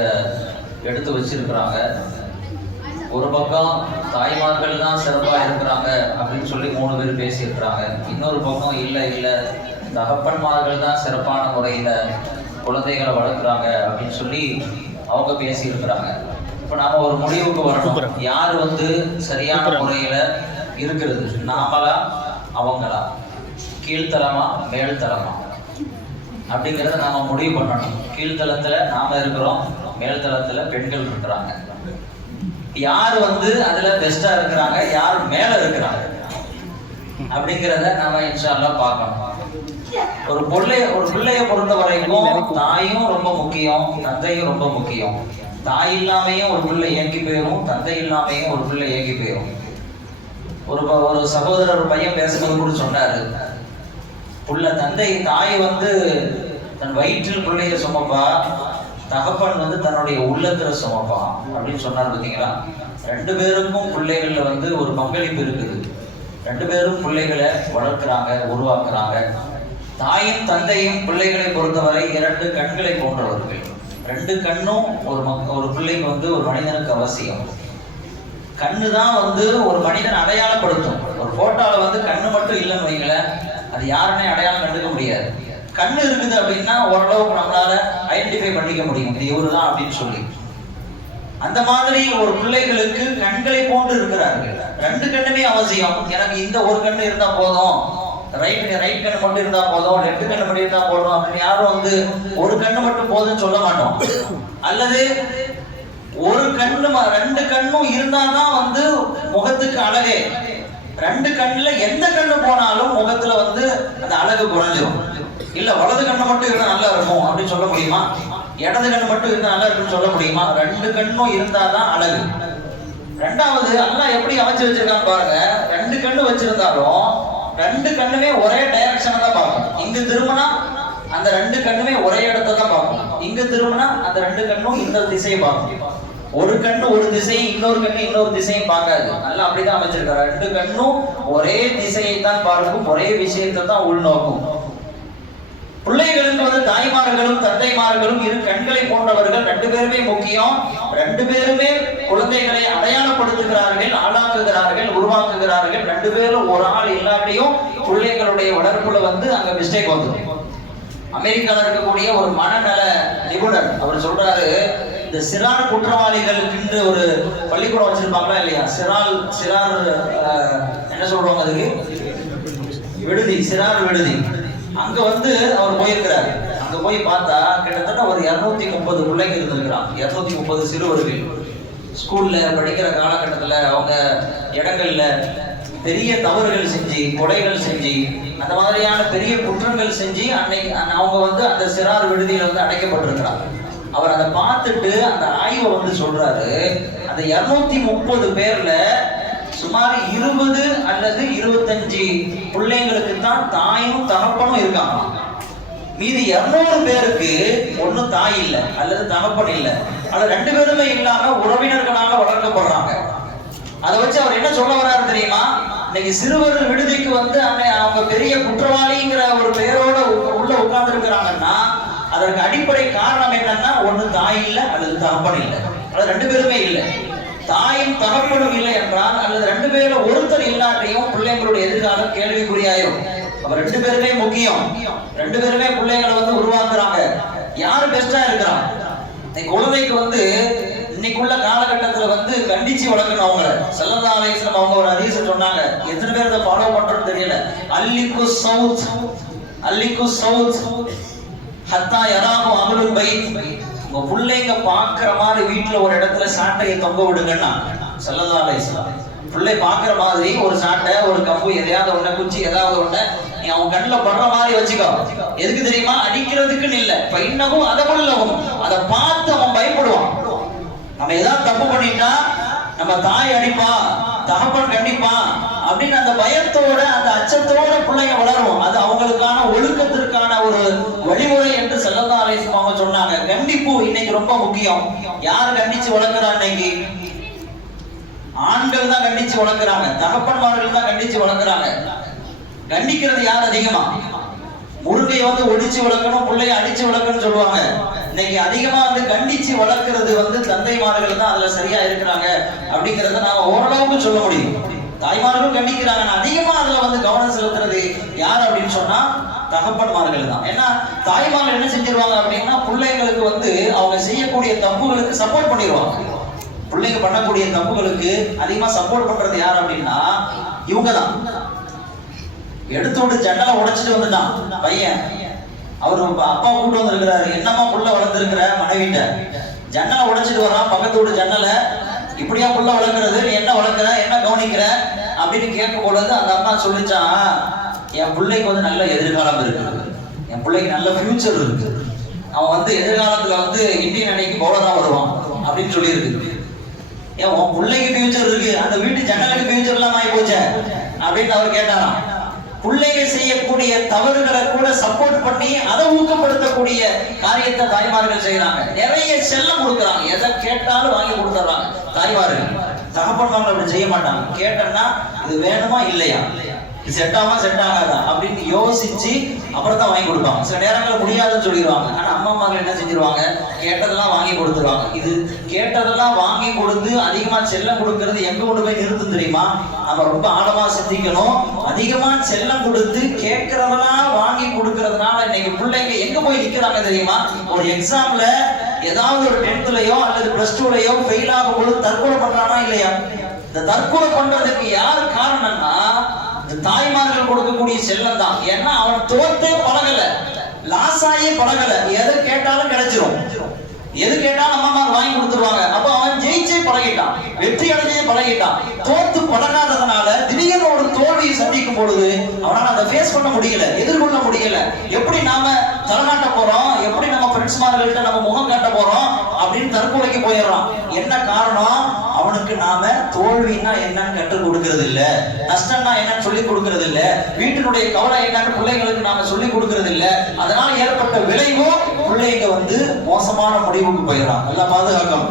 எடுத்து வச்சிருக்கிறாங்க. ஒரு பக்கம் தாய்மார்கள் தான் சிறப்பாக இருக்கிறாங்க அப்படின்னு சொல்லி 3 பேர் பேசியிருக்கிறாங்க. இன்னொரு பக்கம் இல்லை தகப்பன்மார்கள் தான் சிறப்பான முறையில் குழந்தைகளை வளர்க்குறாங்க அப்படின்னு சொல்லி அவங்க பேசியிருக்கிறாங்க. இப்போ நாம ஒரு முடிவுக்கு வரணும். யார் சரியான முறையில் இருக்கிறது, நாமளா அவங்களா, கீழ்த்தரமா மேல்தரமா அப்படிங்கிறத நாம முடிவு பண்ணணும். கீழ்த்தளத்துல நாம இருக்கிறோம், மேல்தளத்துல பெண்கள் இருக்கிறாங்க. யார் அதுல பெஸ்டா இருக்கிறாங்க, யார் மேல இருக்கிறாங்க அப்படிங்கிறத நாம இன்ஷா அல்லாஹ் பார்க்கணும். ஒரு பிள்ளைய பொறுத்த வரைக்கும் தாயும் ரொம்ப முக்கியம், தந்தையும் ரொம்ப முக்கியம். தாய் இல்லாமையும் ஒரு பிள்ளை இயங்கி போயிடும், தந்தை இல்லாமையும் ஒரு பிள்ளை இயங்கி போயிடும். ஒரு சகோதரர் ஒரு பையன் பேசும்போது கூட சொன்னாரு, தாய் தன் வயிற்றில் பிள்ளைய சுமப்பா, தகப்பன் தன்னுடைய உள்ளத்துல சுமப்பா அப்படின்னு சொன்னார். பார்த்தீங்களா? 2 பேருக்கும் பிள்ளைகள்ல ஒரு பங்களிப்பு இருக்குது. 2 பேரும் பிள்ளைகளை வளர்க்கிறாங்க, உருவாக்குறாங்க. தாயும் தந்தையும் பிள்ளைகளை பொறுத்தவரை 2 கண்களை போன்றவர்கள். 2 கண்ணும் ஒரு பிள்ளைக்கு ஒரு மனிதனுக்கு அவசியம். கண்ணு தான் ஒரு மனிதன் அடையாளப்படுத்தும். ஒரு போட்டோல கண்ணு மட்டும் இல்லைன்னு வைங்களேன், அது யாருன்னே அடையாளம் கண்டுக்க முடியாது. கண்ணு இருக்குது அப்படின்னா ஓரளவுக்கு நம்மளால ஐடென்டிஃபை பண்ணிக்க முடியும், இது இவருதான் அப்படின்னு சொல்லி. அந்த மாதிரி ஒரு பிள்ளைகளுக்கு கண்களை போன்று இருக்கிறார்கள். 2 கண்ணுமே அவசியம். எனக்கு இந்த ஒரு கண்ணு இருந்தா போதும், ரைட் கண்ணு மட்டும் இருந்தா போதும், லெஃப்ட் கண்ணு மட்டும் இருந்தா போதும் அப்படின்னு யாரும் ஒரு கண்ணு மட்டும் போதும்னு சொல்ல மாட்டோம். அல்லது ஒரு கண்ணு 2 கண்ணும் இருந்தாதான் முகத்துக்கு அழகே. 2 கண்ணுல எந்த கண்ணு போனாலும் முகத்துல அந்த அழகு குறைஞ்சிரும். இல்ல வலது கண்ணு மட்டும் இருந்தா நல்லா இருக்கும் அப்படின்னு சொல்ல முடியுமா? இடது கண்ணு மட்டும் இருந்தா நல்லா இருக்குன்னு சொல்ல முடியுமா? 2 கண்ணும் இருந்தாதான் அழகு. 2வது அல்லாஹ் எப்படி அமைச்சு வச்சிருக்கான்னு பாருங்க. 2 கண்ணு வச்சிருந்தாலும் 2 கண்ணுமே ஒரே டைரக்ஷனை தான் பார்க்கும். இங்க திரும்பினா அந்த 2 கண்ணுமே ஒரே இடத்த தான் பார்க்கும். இங்க திரும்பினா அந்த 2 கண்ணும் இந்த திசையை பார்க்கும். ஒரு கண்ணு ஒரு திசை, இன்னொரு கண்ணு இன்னொரு திசையும் பார்க்காது. நல்லா அப்படிதான் அமைச்சிருக்காரு. 2 கண்ணும் ஒரே திசையை தான் பார்க்கும், ஒரே விஷயத்தை தான் உள்நோக்கும். பிள்ளைகளுக்கு தாய்மார்களும் தந்தைமார்களும் 2 கண்களை போன்றவர்கள். 2 பேருமே முக்கியம். 2 பேருமே குழந்தைகளை அடையாளப்படுத்துகிறார்கள், ஆளாக்குகிறார்கள், உருவாக்குகிறார்கள். 2 பேரும் ஒரு ஆள் இல்லாட்டியும் பிள்ளைகளுடைய வளர்ப்புல அங்க மிஸ்டேக் வந்துடும். அமெரிக்கால இருக்கக்கூடிய ஒரு மனநல நிபுணர் அவர் சொல்றாரு, இந்த சிறார் குற்றவாளிகளுக்கு ஒரு பள்ளிக்கூடம் வச்சிருப்பாங்களா இல்லையா, சிறார் என்ன சொல்றாங்க அதுக்கு, விடுதி, சிறார் விடுதி. அங்க அவர் போயிருக்கிறார். அங்க போய் பார்த்தா கிட்டத்தட்ட ஒரு 230 பிள்ளைங்க இருந்திருக்கிறான். 230 சிறுவர்கள் ஸ்கூல்ல படிக்கிற காலகட்டத்துல அவங்க இடங்கள்ல பெரிய தவறுகள் செஞ்சு, கொலைகள் செஞ்சு, அந்த மாதிரியான பெரிய குற்றங்கள் செஞ்சு அன்னைக்கு அவங்க அந்த சிறார் விடுதியில அடைக்கப்பட்டிருக்கிறாங்க. அவர் அதை பார்த்துட்டு அந்த ஆய்வை சொல்றாரு, அந்த 230 பேர்ல சுமார் 20 அல்லது 25 பிள்ளைங்களுக்கு தான் தாயும் தகப்பனும் இருக்காங்க. மீதி 200 பேருக்கு ஒன்னும் தாய் இல்லை அல்லது தகப்பன் இல்லை, அது 2 பேருமே இல்லாம உறவினர்களாக வளர்க்கப்படுறாங்க. அதை வச்சு அவர் என்ன சொல்ல வர்றாரு தெரியுமா? இன்னைக்கு சிறுவர் விடுதிக்கு அவங்க பெரிய குற்றவாளிங்கிற ஒரு பெயரோட உள்ள உட்கார்ந்து இருக்கிறாங்கன்னா அதற்கு அடிப்படை காரணம் என்னன்னா, ஒண்ணு தாய் இல்லை அல்லது தகப்பன் இல்லை, அது 2 பேருமே இல்லை. தாயும் தகப்பனும் இல்லை என்றால் அல்லது 2 பேர்ல ஒருத்தர் இல்லாட்டியும் பிள்ளைங்களுடைய எதிர்காலம் கேள்விக்குறியாயிரும். அப்ப 2 பேருமே முக்கியம். 2 பேருமே பிள்ளைங்களை உருவாக்குறாங்க. யாரு பெஸ்டா இருக்கிறான்? குழந்தைக்கு இன்னைக்குள்ள காலகட்டத்துல கண்டிச்சு வளர்க்கணும். அவங்க ஸல்லல்லாஹு அலைஹி வஸல்லம் அவங்க ஒரு ஹதீஸ் சொன்னாங்க, எத்தனை பேர் அதை ஃபாலோ பண்றோம்னு தெரியல. அல்லிக்கு சௌத் ஹத்தா யராஹு அஹ்லுல் பைத். உங்க பிள்ளைங்க பாக்குற மாதிரி வீட்டுல ஒரு இடத்துல சாட்டையை தொங்க விடுங்கன்னா ஸல்லல்லாஹு அலைஹி வஸல்லம் பிள்ளை பாக்குற மாதிரி ஒரு சாட்டை, ஒரு கம்பு, எதையாவது ஒண்ணு, குச்சி ஏதாவது ஒண்ணு நீ அவன் கண்ணுல படுற மாதிரி வச்சுக்கோ. எதுக்கு தெரியுமா? அடிக்கிறதுக்குன்னு இல்ல, இன்னமும் அதவல்லவும் அதை பார்த்து அவன் பயப்படுவான். நம்ம ஏதாவது தப்பு பண்ணிட்டா நம்ம தாய் அடிப்பா, தகப்பன் கண்டிப்பா அப்படின்னு அந்த பயத்தோட அந்த அச்சத்தோட பிள்ளைங்க வளரும். அது அவங்களுக்கான ஒழுக்கத்திற்கான ஒரு வழிமுறை என்று ஸல்லல்லாஹு அலைஹி வஸல்லம் சொன்னாங்க. கண்டிப்பு இன்னைக்கு ரொம்ப முக்கியம். யார் கண்டிச்சு வளர்க்கிறா? இன்னைக்கு ஆண்கள் தான் கண்டிச்சு வளர்க்கிறாங்க, தகப்பன்மார்கள் தான் கண்டிச்சு வளர்க்கிறாங்க. கண்டிக்கிறது யார் அதிகமா? முருங்கையை வந்து ஒடிச்சு வளர்க்கணும், பிள்ளைய அடிச்சு வளர்க்கணும்னு சொல்லுவாங்க. இன்னைக்கு அதிகமா வந்து கண்டிச்சு வளர்க்கறது வந்து தந்தைமார்கள் தான் அதுல சரியா இருக்கிறாங்க அப்படிங்கறத நாம ஓரளவுக்கு சொல்ல முடியும். தாய்மார்களும் கண்டிக்கிறாங்க, அதிகமா அதுல வந்து கவனம் செலுத்துறது யார் அப்படின்னு சொன்னா தகப்பன்மார்கள் தான். ஏன்னா தாய்மார்கள் என்ன செஞ்சிருவாங்க அப்படின்னா பிள்ளைங்களுக்கு வந்து அவங்க செய்யக்கூடிய தப்புகளுக்கு சப்போர்ட் பண்ணிடுவாங்க. பிள்ளைங்க பண்ணக்கூடிய தப்புகளுக்கு அதிகமா சப்போர்ட் பண்றது யார் அப்படின்னா இவங்க தான். எடுத்து விட்டு ஜன்னலை உடைச்சிட்டு வந்துட்டான் பையன், அவரு அப்பா கூட்டு வந்திருக்கிறாரு, என்னமா புள்ள வளர்ந்துருக்கிற மனைவிட்ட, ஜன்னலை உடைச்சிட்டு வர்றான் பக்கத்து வீட்டு ஜன்னலை, இப்படியா புள்ள வளர்க்கறது, நீ என்ன வளர்க்குற, என்ன கவனிக்கிற அப்படின்னு கேட்கும் பொழுது அந்த அம்மா சொல்லிச்சான், என் பிள்ளைக்கு வந்து நல்ல எதிர்காலம் இருக்குது, என் பிள்ளைக்கு நல்ல ஃபியூச்சர் இருக்கு, அவன் வந்து எதிர்காலத்துல வந்து இந்தியன் அணிக்கு பவுலரா வருவான் அப்படின்னு சொல்லியிருக்கு. ஏன் உன் பிள்ளைக்கு ஃபியூச்சர் இருக்கு, அந்த வீட்டு ஜன்னலுக்கு ஃபியூச்சர் எல்லாம் ஆகி போச்சே அப்படின்னு அவர் கேட்டாராம். பிள்ளைங்க செய்யக்கூடிய தவறுகளை கூட சப்போர்ட் பண்ணி அதை ஊக்கப்படுத்தக்கூடிய காரியத்தை தாய்மார்கள் செய்யறாங்க. நிறைய செல்லம் கொடுக்குறாங்க, எதை கேட்டாலும் வாங்கி கொடுத்துறாங்க தாய்மார்கள். தகப்பன்மார்கள் அப்படி செய்ய மாட்டாங்க. கேட்டேன்னா இது வேணுமா இல்லையா, இது செட் ஆகுமா செட் ஆகாதா அப்படின்னு யோசிச்சு அப்புறம் தான் வாங்கி கொடுப்பாங்க. சில நேரங்களில் முடியாதுன்னு சொல்லிடுவாங்க. ஆனா அம்மா அம்மாக்கள் என்ன செஞ்சிருவாங்க, கேட்டதெல்லாம் வாங்கி கொடுத்துருவாங்க. இது கேட்டதெல்லாம் வாங்கி கொடுத்து அதிகமா செல்லம் கொடுக்கறது எங்க கொண்டு போய் நிறுத்தும் தெரியுமா? நம்ம ரொம்ப ஆழமா சிந்திக்கணும். அதிகமா செல்லம் கொடுத்து கேட்கறதெல்லாம் வாங்கி கொடுக்கறதுனால இன்னைக்கு பிள்ளைங்க எங்க போய் நிக்கிறாங்க தெரியுமா? ஒரு எக்ஸாம்ல ஏதாவது ஒரு 10th அல்லது +2 ஃபெயில் ஆகும் போது தற்கொலை பண்றானா இல்லையா? இந்த தற்கொலை பண்றதுக்கு யார் காரணம்னா இந்த தாய்மார்கள் கொடுக்கக்கூடிய செல்லம் தான். ஏன்னா அவன் தோத்தே பழகல, லாஸாயே பழகல, எதை கேட்டாலும் கிடைச்சிரும், எது கேட்டாலும் அம்மா வாங்கி கொடுத்துருவாங்க. அப்ப அவன் ஜெயிச்சே பழகிட்டான், வெற்றி அடைஞ்சே பழகிட்டான். தோத்து பழகாததுனால திடீர்னு ஒரு தோல்வியை சந்திக்கும் பொழுது அவனால அதை ஃபேஸ் பண்ண முடியல, எதிர்கொள்ள முடியல. எப்படி நாம தலகாட்ட போறோம், எப்படி நம்ம ஃப்ரெண்ட்ஸ்மார்கள்ட்ட நம்ம முகம் காட்ட போறோம் அப்படின்னு தற்கொலைக்கு போயிடுறான். என்ன காரணம்? அவனுக்கு நாம தோல்வின்னா என்னன்னு கற்றுக் கொடுக்கறது இல்ல, நஷ்டம்னா என்னன்னு சொல்லி கொடுக்கறது இல்ல, வீட்டினுடைய கவலை என்னன்னு பிள்ளைங்களுக்கு நாம சொல்லி கொடுக்கறது இல்ல. அதனால ஏற்பட்ட விளைவும் பிள்ளைங்க வந்து மோசமான முடிவுக்கு போயிடறான். நல்லா பாதுகாக்கணும்.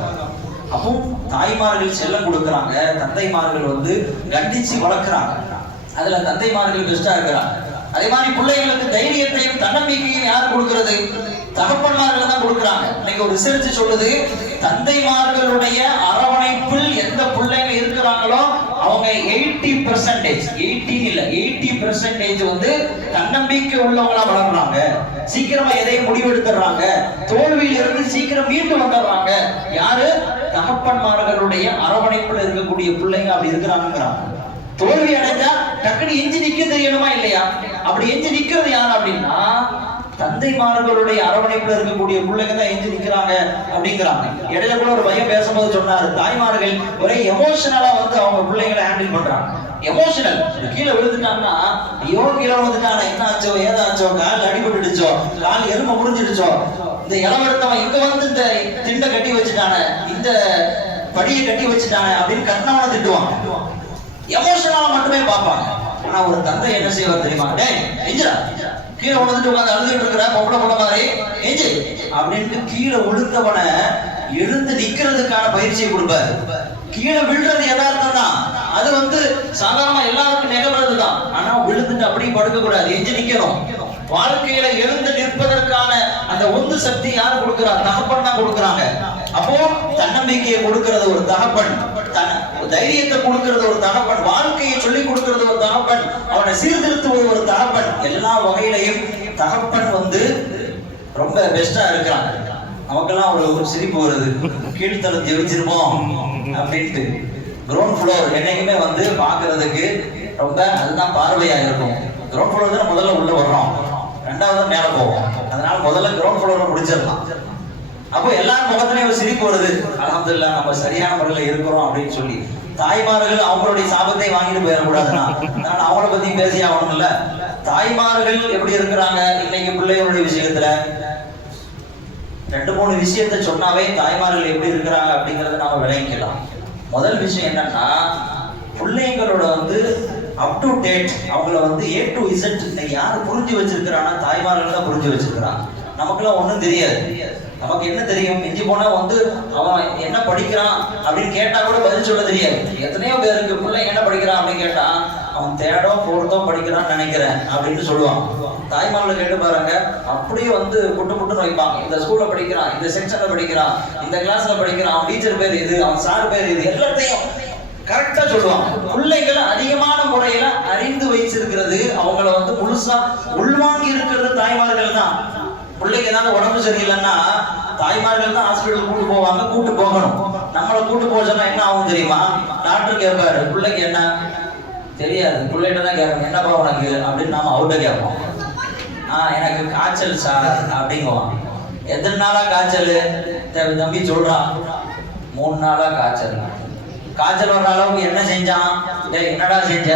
அப்போ தாய்மார்கள் செல்லம் கொடுக்கறாங்க, தந்தைமார்கள் வந்து கண்டிச்சு வளர்க்கறாங்க. அதுல தந்தைமார்கள் பெஸ்டா இருக்கிறாங்க. அதே மாதிரி பிள்ளைங்களுக்கு தைரியத்தையும் தன்னம்பிக்கையும் யார் கொடுக்கிறது? தகப்பன்மார்கள் தான் கொடுக்குறாங்க. இன்னைக்கு ஒரு ரிசர்ச் சொல்லுது, தந்தைமார்களுடைய அரவணைப்பில் எந்த பிள்ளைங்க இருக்கிறாங்களோ அவங்க 80%, 18 இல்ல 80% வந்து தன்னம்பிக்கை உள்ளவங்களா வளர்றாங்க. சீக்கிரமா எதையும் முடிவெடுத்துறாங்க, தோல்வியில இருந்து சீக்கிரம் மீண்டு வந்துடுறாங்க. யாரு? தகப்பன்மார்களுடைய அரவணைப்பில் இருக்கக்கூடிய பிள்ளைங்க அப்படி இருக்கிறாங்கிறாங்க. தோல்வி அடைஞ்சா டக்குனு எஞ்சி நிக்க தெரியணுமா இல்லையா? அப்படி எஞ்சி நிக்கிறது யாரு அப்படின்னா தந்தைமார்களுடைய அரவணைப்புல இருக்கக்கூடிய பிள்ளைங்க தான் எஞ்சி நிக்கிறாங்க அப்படிங்கிறாங்க. இடையில கூட ஒரு பையன் பேசும்போது சொன்னாரு, தாய்மார்கள் ஒரே எமோஷனலா வந்து அவங்க பிள்ளைங்களை ஹேண்டில் பண்றாங்க. எமோஷனல், கீழே விழுந்துட்டாங்கன்னா ஐயோ கீழே விழுந்துட்டாங்க, என்ன ஆச்சோ ஏதாச்சோ, கால் அடிபட்டுடுச்சோ, கால் எலும்பு முறிஞ்சிடுச்சோ, இந்த இளவெடுத்தவன் இங்க வந்து இந்த திண்டை கட்டி வச்சுட்டானே, இந்த படியை கட்டி வச்சுட்டானே அப்படின்னு கண்ணாவனை திட்டுவாங்க. எமோஷனலா மட்டுமே பார்ப்பாங்க. ஆனா ஒரு தந்தை என்ன செய்வார் தெரியுமா? டேய் எஞ்சிரா, கீழே விழுந்துட்டு உட்காந்து அழுதுட்டு இருக்கிற பொம்பளை பொண்ண மாதிரி எஞ்சி அப்படின்ட்டு கீழே விழுந்தவனை எழுந்து நிக்கிறதுக்கான பயிற்சியை கொடுப்பாரு. கீழே விழுறது யதார்த்தம் தான், அது வந்து சாதாரணமா எல்லாருக்கும் நிகழ்றது தான். ஆனா விழுந்துட்டு அப்படியே படுக்க கூடாது, எஞ்சி நிக்கணும். வாழ்க்கையில எழுந்து நிற்பதற்கான அந்த உந்து சக்தி யார் கொடுக்கிறா? தகப்பன் தான் கொடுக்குறாங்க. அப்போ தன்னம்பிக்கையை கொடுக்கிறது ஒரு தகப்பன், தைரியத்தை கொடுக்கிறது ஒரு தகப்பன், வாழ்க்கையை சொல்லி கொடுக்கிறது ஒரு தகப்பன், அவனை சீர்திருத்துவது ஒரு தகப்பன். எல்லா வகையிலையும் தகப்பன் வந்து ரொம்ப பெஸ்டா இருக்கிறாங்க. நமக்கெல்லாம் ஒரு சிரிப்பு வருது, கீழ்த்தளம் ஜெயிச்சிருப்போம் அப்படின்ட்டு. கிரவுண்ட் ஃப்ளோர் என்னைக்குமே வந்து பாக்குறதுக்கு ரொம்ப அதுதான் பார்வையா இருக்கும். கிரவுண்ட் ஃப்ளோர் தான் முதல்ல உள்ள வர்றோம், ரெண்டாவது மேல போவோம். அதனால முதல்ல கிரவுண்ட் ஃப்ளோர்ல முடிச்சிடலாம். அப்போ எல்லாரும் முகத்திலேயே ஒரு சிரிப்பு வருது, அல்ஹம்துலில்லாஹ் நம்ம சரியான முறையில் இருக்கிறோம் அப்படின்னு சொல்லி. தாய்மார்கள் அவங்களுடைய சாபத்தை வாங்கிட்டு போயிடக்கூடாதுன்னா அதனால அவங்கள பத்தி பேசி ஆகணும்ல. தாய்மார்கள் எப்படி இருக்கிறாங்க இன்னைக்கு பிள்ளைகளுடைய விஷயத்துல? 2-3 விஷயத்தை சொன்னாவே தாய்மார்கள் எப்படி இருக்கிறாங்க அப்படிங்கறத நாம விளங்கிக்கலாம். முதல் விஷயம் என்னன்னா, பிள்ளைங்களோட வந்து அப் டு டேட் அவங்கள வந்து A to Z இன்னைக்கு யாரு புரிஞ்சு வச்சிருக்கிறான்னா தாய்மார்கள் தான் புரிஞ்சு வச்சிருக்கிறாங்க. நமக்குலாம் ஒன்றும் தெரியாது. நமக்கு என்ன தெரியும்? மிஞ்சி போனா வந்து அவன் என்ன படிக்கிறான் அப்படின்னு கேட்டா கூட பதில் சொல்ல தெரியாது. எத்தனையோ பேருக்கு பிள்ளை என்ன படிக்கிறான் அப்படின்னு கேட்டா அவன் 3rd or 4th படிக்கிறான்னு நினைக்கிறேன் அப்படின்னு சொல்லுவான். தாய்மார்களை கேட்டு பாருங்க, அப்படியே வந்து புட்டுன்னு வைப்பாங்க. இந்த ஸ்கூல்ல படிக்கிறான், இந்த செக்ஷன்ல படிக்கிறான், இந்த கிளாஸ்ல படிக்கிறான், அவன் டீச்சர் பேர் இது, அவன் சார் பேர் இது, எல்லாத்தையும் கரெக்டா சொல்லுவாங்க. பிள்ளைகளை அதிகமான முறையில அறிந்து வச்சிருக்கிறது, அவங்கள வந்து முழுசா உள்வாங்கி இருக்கிறது தாய்மார்கள் தான். பிள்ளைக்கு ஏதாவது உடம்பு சரியில்லைன்னா தாய்மார்கள் தான் ஹாஸ்பிட்டல் கூட்டு போவாங்க, கூட்டு போகணும். நம்மளை கூட்டு போச்சோம்னா என்ன ஆகும் தெரியுமா? டாக்டர் கேட்பாரு, பிள்ளைக்கு என்ன தெரியாது, பிள்ளைகிட்ட தான் கேட்போம், என்னப்பா உனக்கு அப்படின்னு நாம அவர்கிட்ட கேட்போம். எனக்கு காய்ச்சல் சார் அப்படிங்குவான். எத்தனை நாளா காய்ச்சல்? தம்பி சொல்றான், 3 நாளா காய்ச்சல். காய்ச்சல் வர்ற அளவுக்கு என்ன செஞ்சான்? என்னடா செஞ்ச?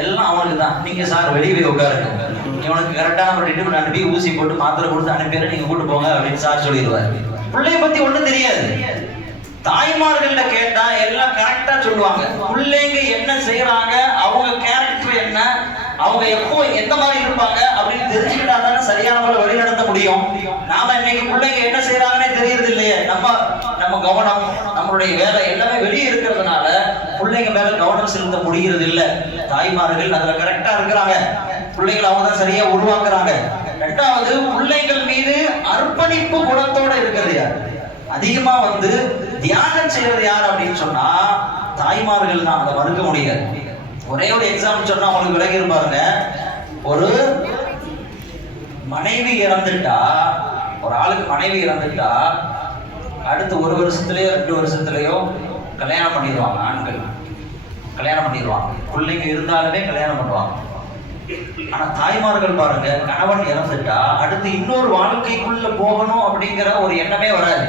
எல்லாம் அவனுக்கு தான். நீங்க சார் வெளியே போய் உட்காருங்க, இவனுக்கு கரெக்டான ஒரு ட்ரீட்மெண்ட் அனுப்பி ஊசி போட்டு மாத்திரை கொடுத்து அனுப்பிடுற, நீங்க கூட்டு போங்க அப்படின்னு சார் சொல்லிடுவாரு. பிள்ளைய பத்தி ஒண்ணும் தெரியாது. தாய்மார்கள்ட்ட கேட்டா எல்லாம் கரெக்டா சொல்லுவாங்க. பிள்ளைங்க என்ன செய்யறாங்க, அவங்க கேரக்டர் என்ன, அவங்க எப்போ எந்த மாதிரி இருப்பாங்க அப்படின்னு தெரிஞ்சுக்கிட்டா தானே சரியான முறை வழி நடத்த முடியும். நாம இன்னைக்கு பிள்ளைங்க என்ன செய்யறாங்கன்னே தெரியறது இல்லையே. நம்ம கவனம், நம்மளுடைய வேலை எல்லாமே வெளியே இருக்கிறதுனால பிள்ளைங்க மேல கவனம் செலுத்த முடிகிறது இல்ல. தாய்மார்கள் அதுல கரெக்டா இருக்கிறாங்க. பிள்ளைகளை அவங்க தான் சரியா உருவாக்குறாங்க. 2வது, பிள்ளைகள் மீது அர்ப்பணிப்பு குணத்தோட இருக்கிறது யார்? அதிகமா வந்து தியானம் செய்யறது யார் அப்படின்னு சொன்னா தாய்மார்கள் தான். அதை மறுக்க முடியாது. ஒரே ஒரு எக்ஸாம்பிள் சொன்னா உங்களுக்கு விலகி இருப்பாருங்க. ஒரு மனைவி இறந்துட்டா, ஒரு ஆளுக்கு மனைவி இறந்துட்டா அடுத்து 1 வருஷத்துலயோ 2 வருஷத்துலயோ கல்யாணம் பண்ணிடுவாங்க. ஆண்கள் கல்யாணம் பண்ணிடுவாங்க. பிள்ளைங்க இருந்தாலுமே கல்யாணம் பண்ணுவாங்க. ஆனா தாய்மார்கள் பாருங்க, கணவன் இறந்துட்டா அடுத்து இன்னொரு வாழ்க்கைக்குள்ள போகணும் அப்படிங்கிற ஒரு எண்ணமே வராது.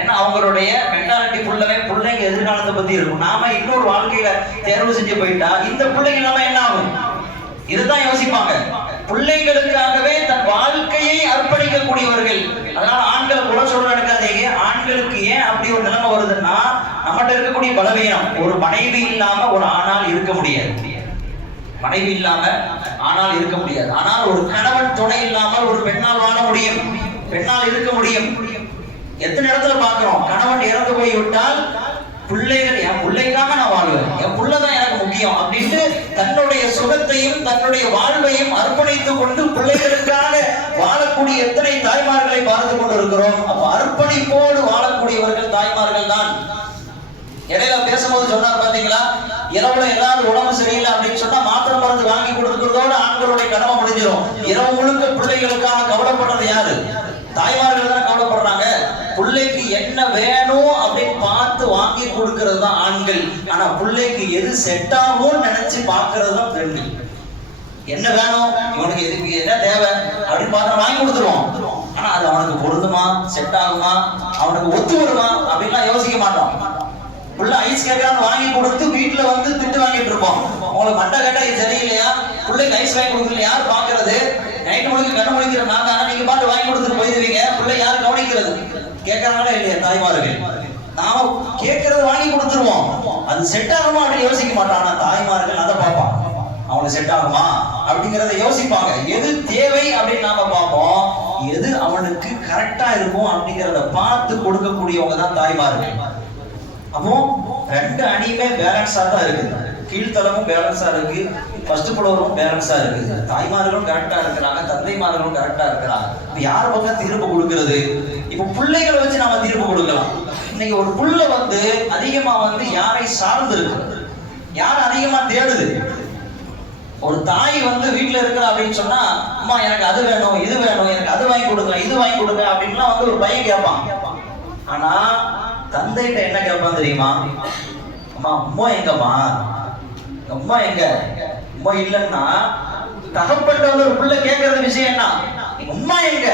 ஏன்னா அவங்களுடைய மென்டாலிட்டி ஃபுல்லாவே பிள்ளைங்க எதிர்காலத்தை பத்தி இருக்கும். நாம இன்னொரு வாழ்க்கையில தேர்வு செஞ்சு போயிட்டா இந்த பிள்ளைங்க நாம என்ன ஆகும், இதுதான் யோசிப்பாங்க. பிள்ளைங்களுக்காகவே தன் வாழ்க்கையை அர்ப்பணிக்கக்கூடியவர்கள். அதனால ஆண்களை குறை சொல்ல நினைக்காதீங்க. ஆண்களுக்கு ஏன் அப்படி ஒரு நிலைமை வருதுன்னா, நம்மகிட்ட இருக்கக்கூடிய பலவீனம். ஒரு மனைவி இல்லாம ஒரு ஆணால் இருக்க முடியாது. மனைவி இல்லாம ஆணால் இருக்க முடியாது. ஆனால் ஒரு கணவன் துணை இல்லாமல் ஒரு பெண்ணால் வாழ முடியும், பெண்ணால் இருக்க முடியும். எத்தனை இடத்துல பாக்குறோம், கணவன் இறந்து போய் விட்டால் பிள்ளைகள், என் பிள்ளைக்காக நான் வாழ்வேன், என் பிள்ளைதான் எனக்கு முக்கியம் அப்படின்னு தன்னுடைய சுகத்தையும் தன்னுடைய வாழ்வையும் அர்ப்பணித்துக் கொண்டு பிள்ளைகளுக்காக வாழக்கூடிய எத்தனை தாய்மார்களை பார்த்து கொண்டு இருக்கிறோம். அப்ப அர்ப்பணிப்போடு வாழக்கூடியவர்கள் தாய்மார்கள் தான். இடையில பேசும்போது சொன்னார் பாத்தீங்களா, இரவுல எல்லாரும் உடம்பு சரியில்லை அப்படின்னு சொன்னா மாத்திரை மருந்து வாங்கி கொடுக்கிறதோட ஆண்களுடைய கடமை முடிஞ்சிடும். இரவு முழுக்க பிள்ளைகளுக்காக கவலைப்படுறது யாரு? தாய்மார்கள் தானே கவலைப்படுறாங்க. பிள்ளைக்கு என்ன வேணும் அப்படின்னு பார்த்து வாங்கி கொடுக்கிறது தான் ஆண்கள். ஆனா பிள்ளைக்கு எது செட் ஆகும் நினைச்சு பார்க்கறது தான் பெண்கள். என்ன வேணும், இவனுக்கு எதுக்கு என்ன தேவை அப்படின்னு பார்த்து வாங்கி கொடுத்துருவோம். ஆனா அது அவனுக்கு பொருந்துமா, செட் ஆகுமா, அவனுக்கு ஒத்து வருமா அப்படின்லாம் யோசிக்க மாட்டோம். புள்ள ஐஸ் கேட்கறான்னு வாங்கி கொடுத்து வீட்டுல வந்து திட்டு வாங்கிட்டு இருப்போம். உங்களுக்கு மண்டை கேட்டா இது சரியில்லையா, பிள்ளைக்கு ஐஸ் வாங்கி கொடுக்கல, யார் பாக்குறது? நைட்டு முழுக்க கண்ணு முடிக்கிற நான் தானே, நீங்க பாட்டு வாங்கி கொடுத்துட்டு போயிருவீங்க, பிள்ளை யாரு கவனிக்கிறது? கேட்கறாங்களா இல்லையா தாய்மார்கள்? நாம கேட்கறது வாங்கி கொடுத்துருவோம். அது செட் ஆகுமா அப்படின்னு யோசிக்க மாட்டான். ஆனா தாய்மார்கள் அதை பார்ப்பான், அவனுக்கு செட் ஆகுமா அப்படிங்கறத யோசிப்பாங்க. எது தேவை அப்படின்னு நாம பார்ப்போம், எது அவனுக்கு கரெக்டா இருக்கும் அப்படிங்கறத பார்த்து கொடுக்கக்கூடியவங்க தான் தாய்மார்கள். அப்போ 2 அணியுமே பேலன்ஸா தான் இருக்குது. கீழ்த்தளமும் பேலன்ஸா இருக்கு, ஃபர்ஸ்ட் ஃப்ளோரும் பேலன்ஸா இருக்குது. தாய்மார்களும் கரெக்டா இருக்கிறாங்க, தந்தைமார்களும் கரெக்டா இருக்கிறாங்க. இப்ப யார் பக்கம் தீர்ப்பு கொடுக்கிறது? இப்ப பிள்ளைகளை வச்சு நாம தீர்ப்பு கொடுக்கலாம். இன்னைக்கு ஒரு புள்ள வந்து அதிகமா வந்து யாரை சார்ந்து இருக்கு, யார் அதிகமா தேடுது? ஒரு தாய் வந்து வீட்டுல இருக்கிற அப்படின்னு சொன்னா, அம்மா எனக்கு அது வேணும், இது வேணும், எனக்கு அது வாங்கி கொடுங்க, இது வாங்கி கொடுங்க அப்படின்லாம் வந்து ஒரு பையன் கேட்பான். ஆனா தந்தைகிட்ட என்ன கேட்பான் தெரியுமா? அம்மா அம்மா எங்கம்மா, அம்மா எங்க? அம்மா இல்லைன்னா தகப்பட்ட வந்து ஒரு பிள்ளை கேட்கறது விஷயம் என்ன? அம்மா எங்க?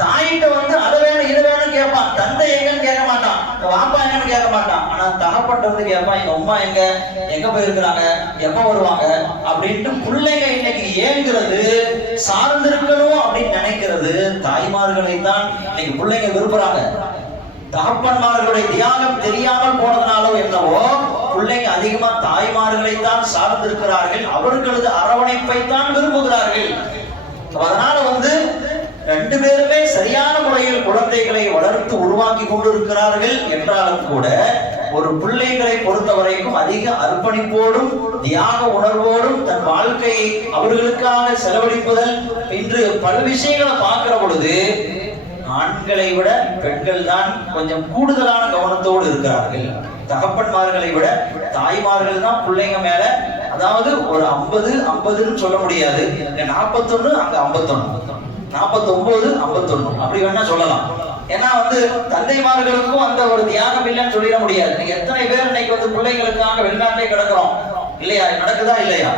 தாயிட்ட வந்து அது வேணும் இது வேணும் கேட்பான். தந்தை எங்கன்னு கேட்க மாட்டான், வாப்பா எங்கன்னு கேட்க மாட்டான். ஆனா தகப்பட்ட வந்து கேட்பான், எங்க அம்மா எங்க, எங்க போயிருக்கிறாங்க, எப்ப வருவாங்க அப்படின்ட்டு. பிள்ளைங்க இன்னைக்கு ஏங்குறது, சார்ந்திருக்கணும் அப்படின்னு நினைக்கிறது தாய்மார்களை தான் இன்னைக்கு பிள்ளைங்க விரும்புறாங்க. தகப்பன்மார்களுடைய தியாகம் தெரியாமல் போனதுனாலோ என்னவோ பிள்ளைங்க அதிகமா தாய்மார்களை தான் சார்ந்திருக்கிறார்கள், அவர்களது அரவணைப்பை தான் விரும்புகிறார்கள். அதனால வந்து 2 பேருமே சரியான முறையில் குழந்தைகளை வளர்த்து உருவாக்கி கொண்டிருக்கிறார்கள் என்றாலும் கூட ஒரு பிள்ளைகளை பொறுத்த வரைக்கும் அதிக அர்ப்பணிப்போடும் தியாக உணர்வோடும் தன் வாழ்க்கையை அவர்களுக்காக செலவழிப்பதல் இன்று பல விஷயங்களை பார்க்கிற பொழுது ஆண்களை விட பெண்கள் தான் கொஞ்சம் கூடுதலான கவனத்தோடு இருக்கிறார்கள். தகப்பன்மார்களை விட தாய்மார்கள் தான் பிள்ளைங்க மேல, அதாவது ஒரு 50-50ன்னு சொல்ல முடியாது, 41 அங்க 51, 49 51 அப்படி வேணா சொல்லலாம். ஏன்னா தந்தைமார்களுக்கும் அந்த ஒரு தியாகம் இல்லைன்னு சொல்லிட முடியாது. நீங்க எத்தனை பேர் இன்னைக்கு பிள்ளைங்களுக்காக வெளிநாட்டிலே கிடக்கிறோம் இல்லையா? நடக்குதா இல்லையா?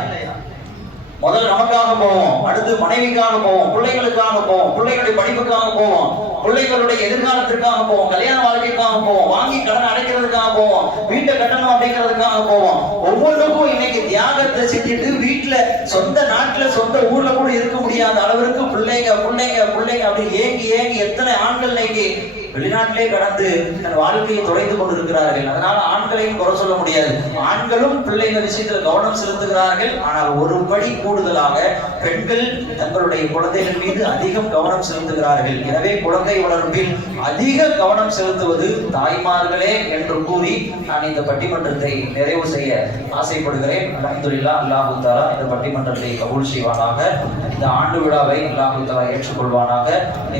முதல்ல நமக்காக போவோம், அடுத்து மனைவிக்காக போவோம், பிள்ளைகளுக்காக போவோம், பிள்ளைகளுடைய படிப்புக்காக போவோம், பிள்ளைகளுடைய எதிர்காலத்திற்காக போவோம், கல்யாண வாழ்க்கைக்காக போவோம், வாங்கி கடன் அடைக்கிறதுக்காக போவோம், வீட்டை கட்டணும் அப்படிங்கிறதுக்காக போவோம். ஒவ்வொன்றுக்கும் இன்னைக்கு தியாகத்தை செஞ்சுட்டு வீட்டுல சொந்த நாட்டுல சொந்த ஊர்ல கூட இருக்க முடியாத அளவிற்கு பிள்ளைங்க பிள்ளைங்க பிள்ளைங்க அப்படி ஏங்கி ஏங்கி எத்தனை ஆண்கள் இன்னைக்கு வெளிநாட்டிலே கடந்து தன் வாழ்க்கையை தொலைத்து கொண்டிருக்கிறார்கள். அதனால ஆண்களையும் குறை சொல்ல முடியாது. ஆண்களும் பிள்ளைகள் விஷயத்தில் கவனம் செலுத்துகிறார்கள். ஆனால் ஒரு படி கூடுதலாக பெண்கள் தங்களுடைய குழந்தைகள் மீது அதிகம் கவனம் செலுத்துகிறார்கள். எனவே குழந்தை வளர்ப்பில் அதிக கவனம் செலுத்துவது தாய்மார்களே என்று கூறி நான் இந்த பட்டிமன்றத்தை நிறைவு செய்ய ஆசைப்படுகிறேன். அல்ஹம்துலில்லாஹ், அல்லாஹ் தஆலா இந்த பட்டிமன்றத்தை கபூல் செய்வானாக. இந்த ஆண்டு விழாவை அல்லாஹ் தஆலா ஏற்றுக்கொள்வானாக.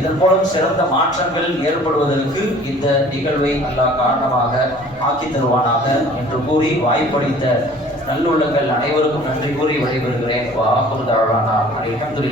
இதன் மூலம் சிறந்த மாற்றங்கள் ஏற்படுவதற்கு இந்த நிகழ்வை அல்லாஹ் காரணமாக ஆக்கி தருவானாக என்று கூறி வாய்ப்பளித்த நல்லுள்ளங்கள் அனைவருக்கும் நன்றி கூறி விடைபெறுகிறேன். வா ஆகிரு தஅவானா அல்ஹம்துலில்லாஹ்.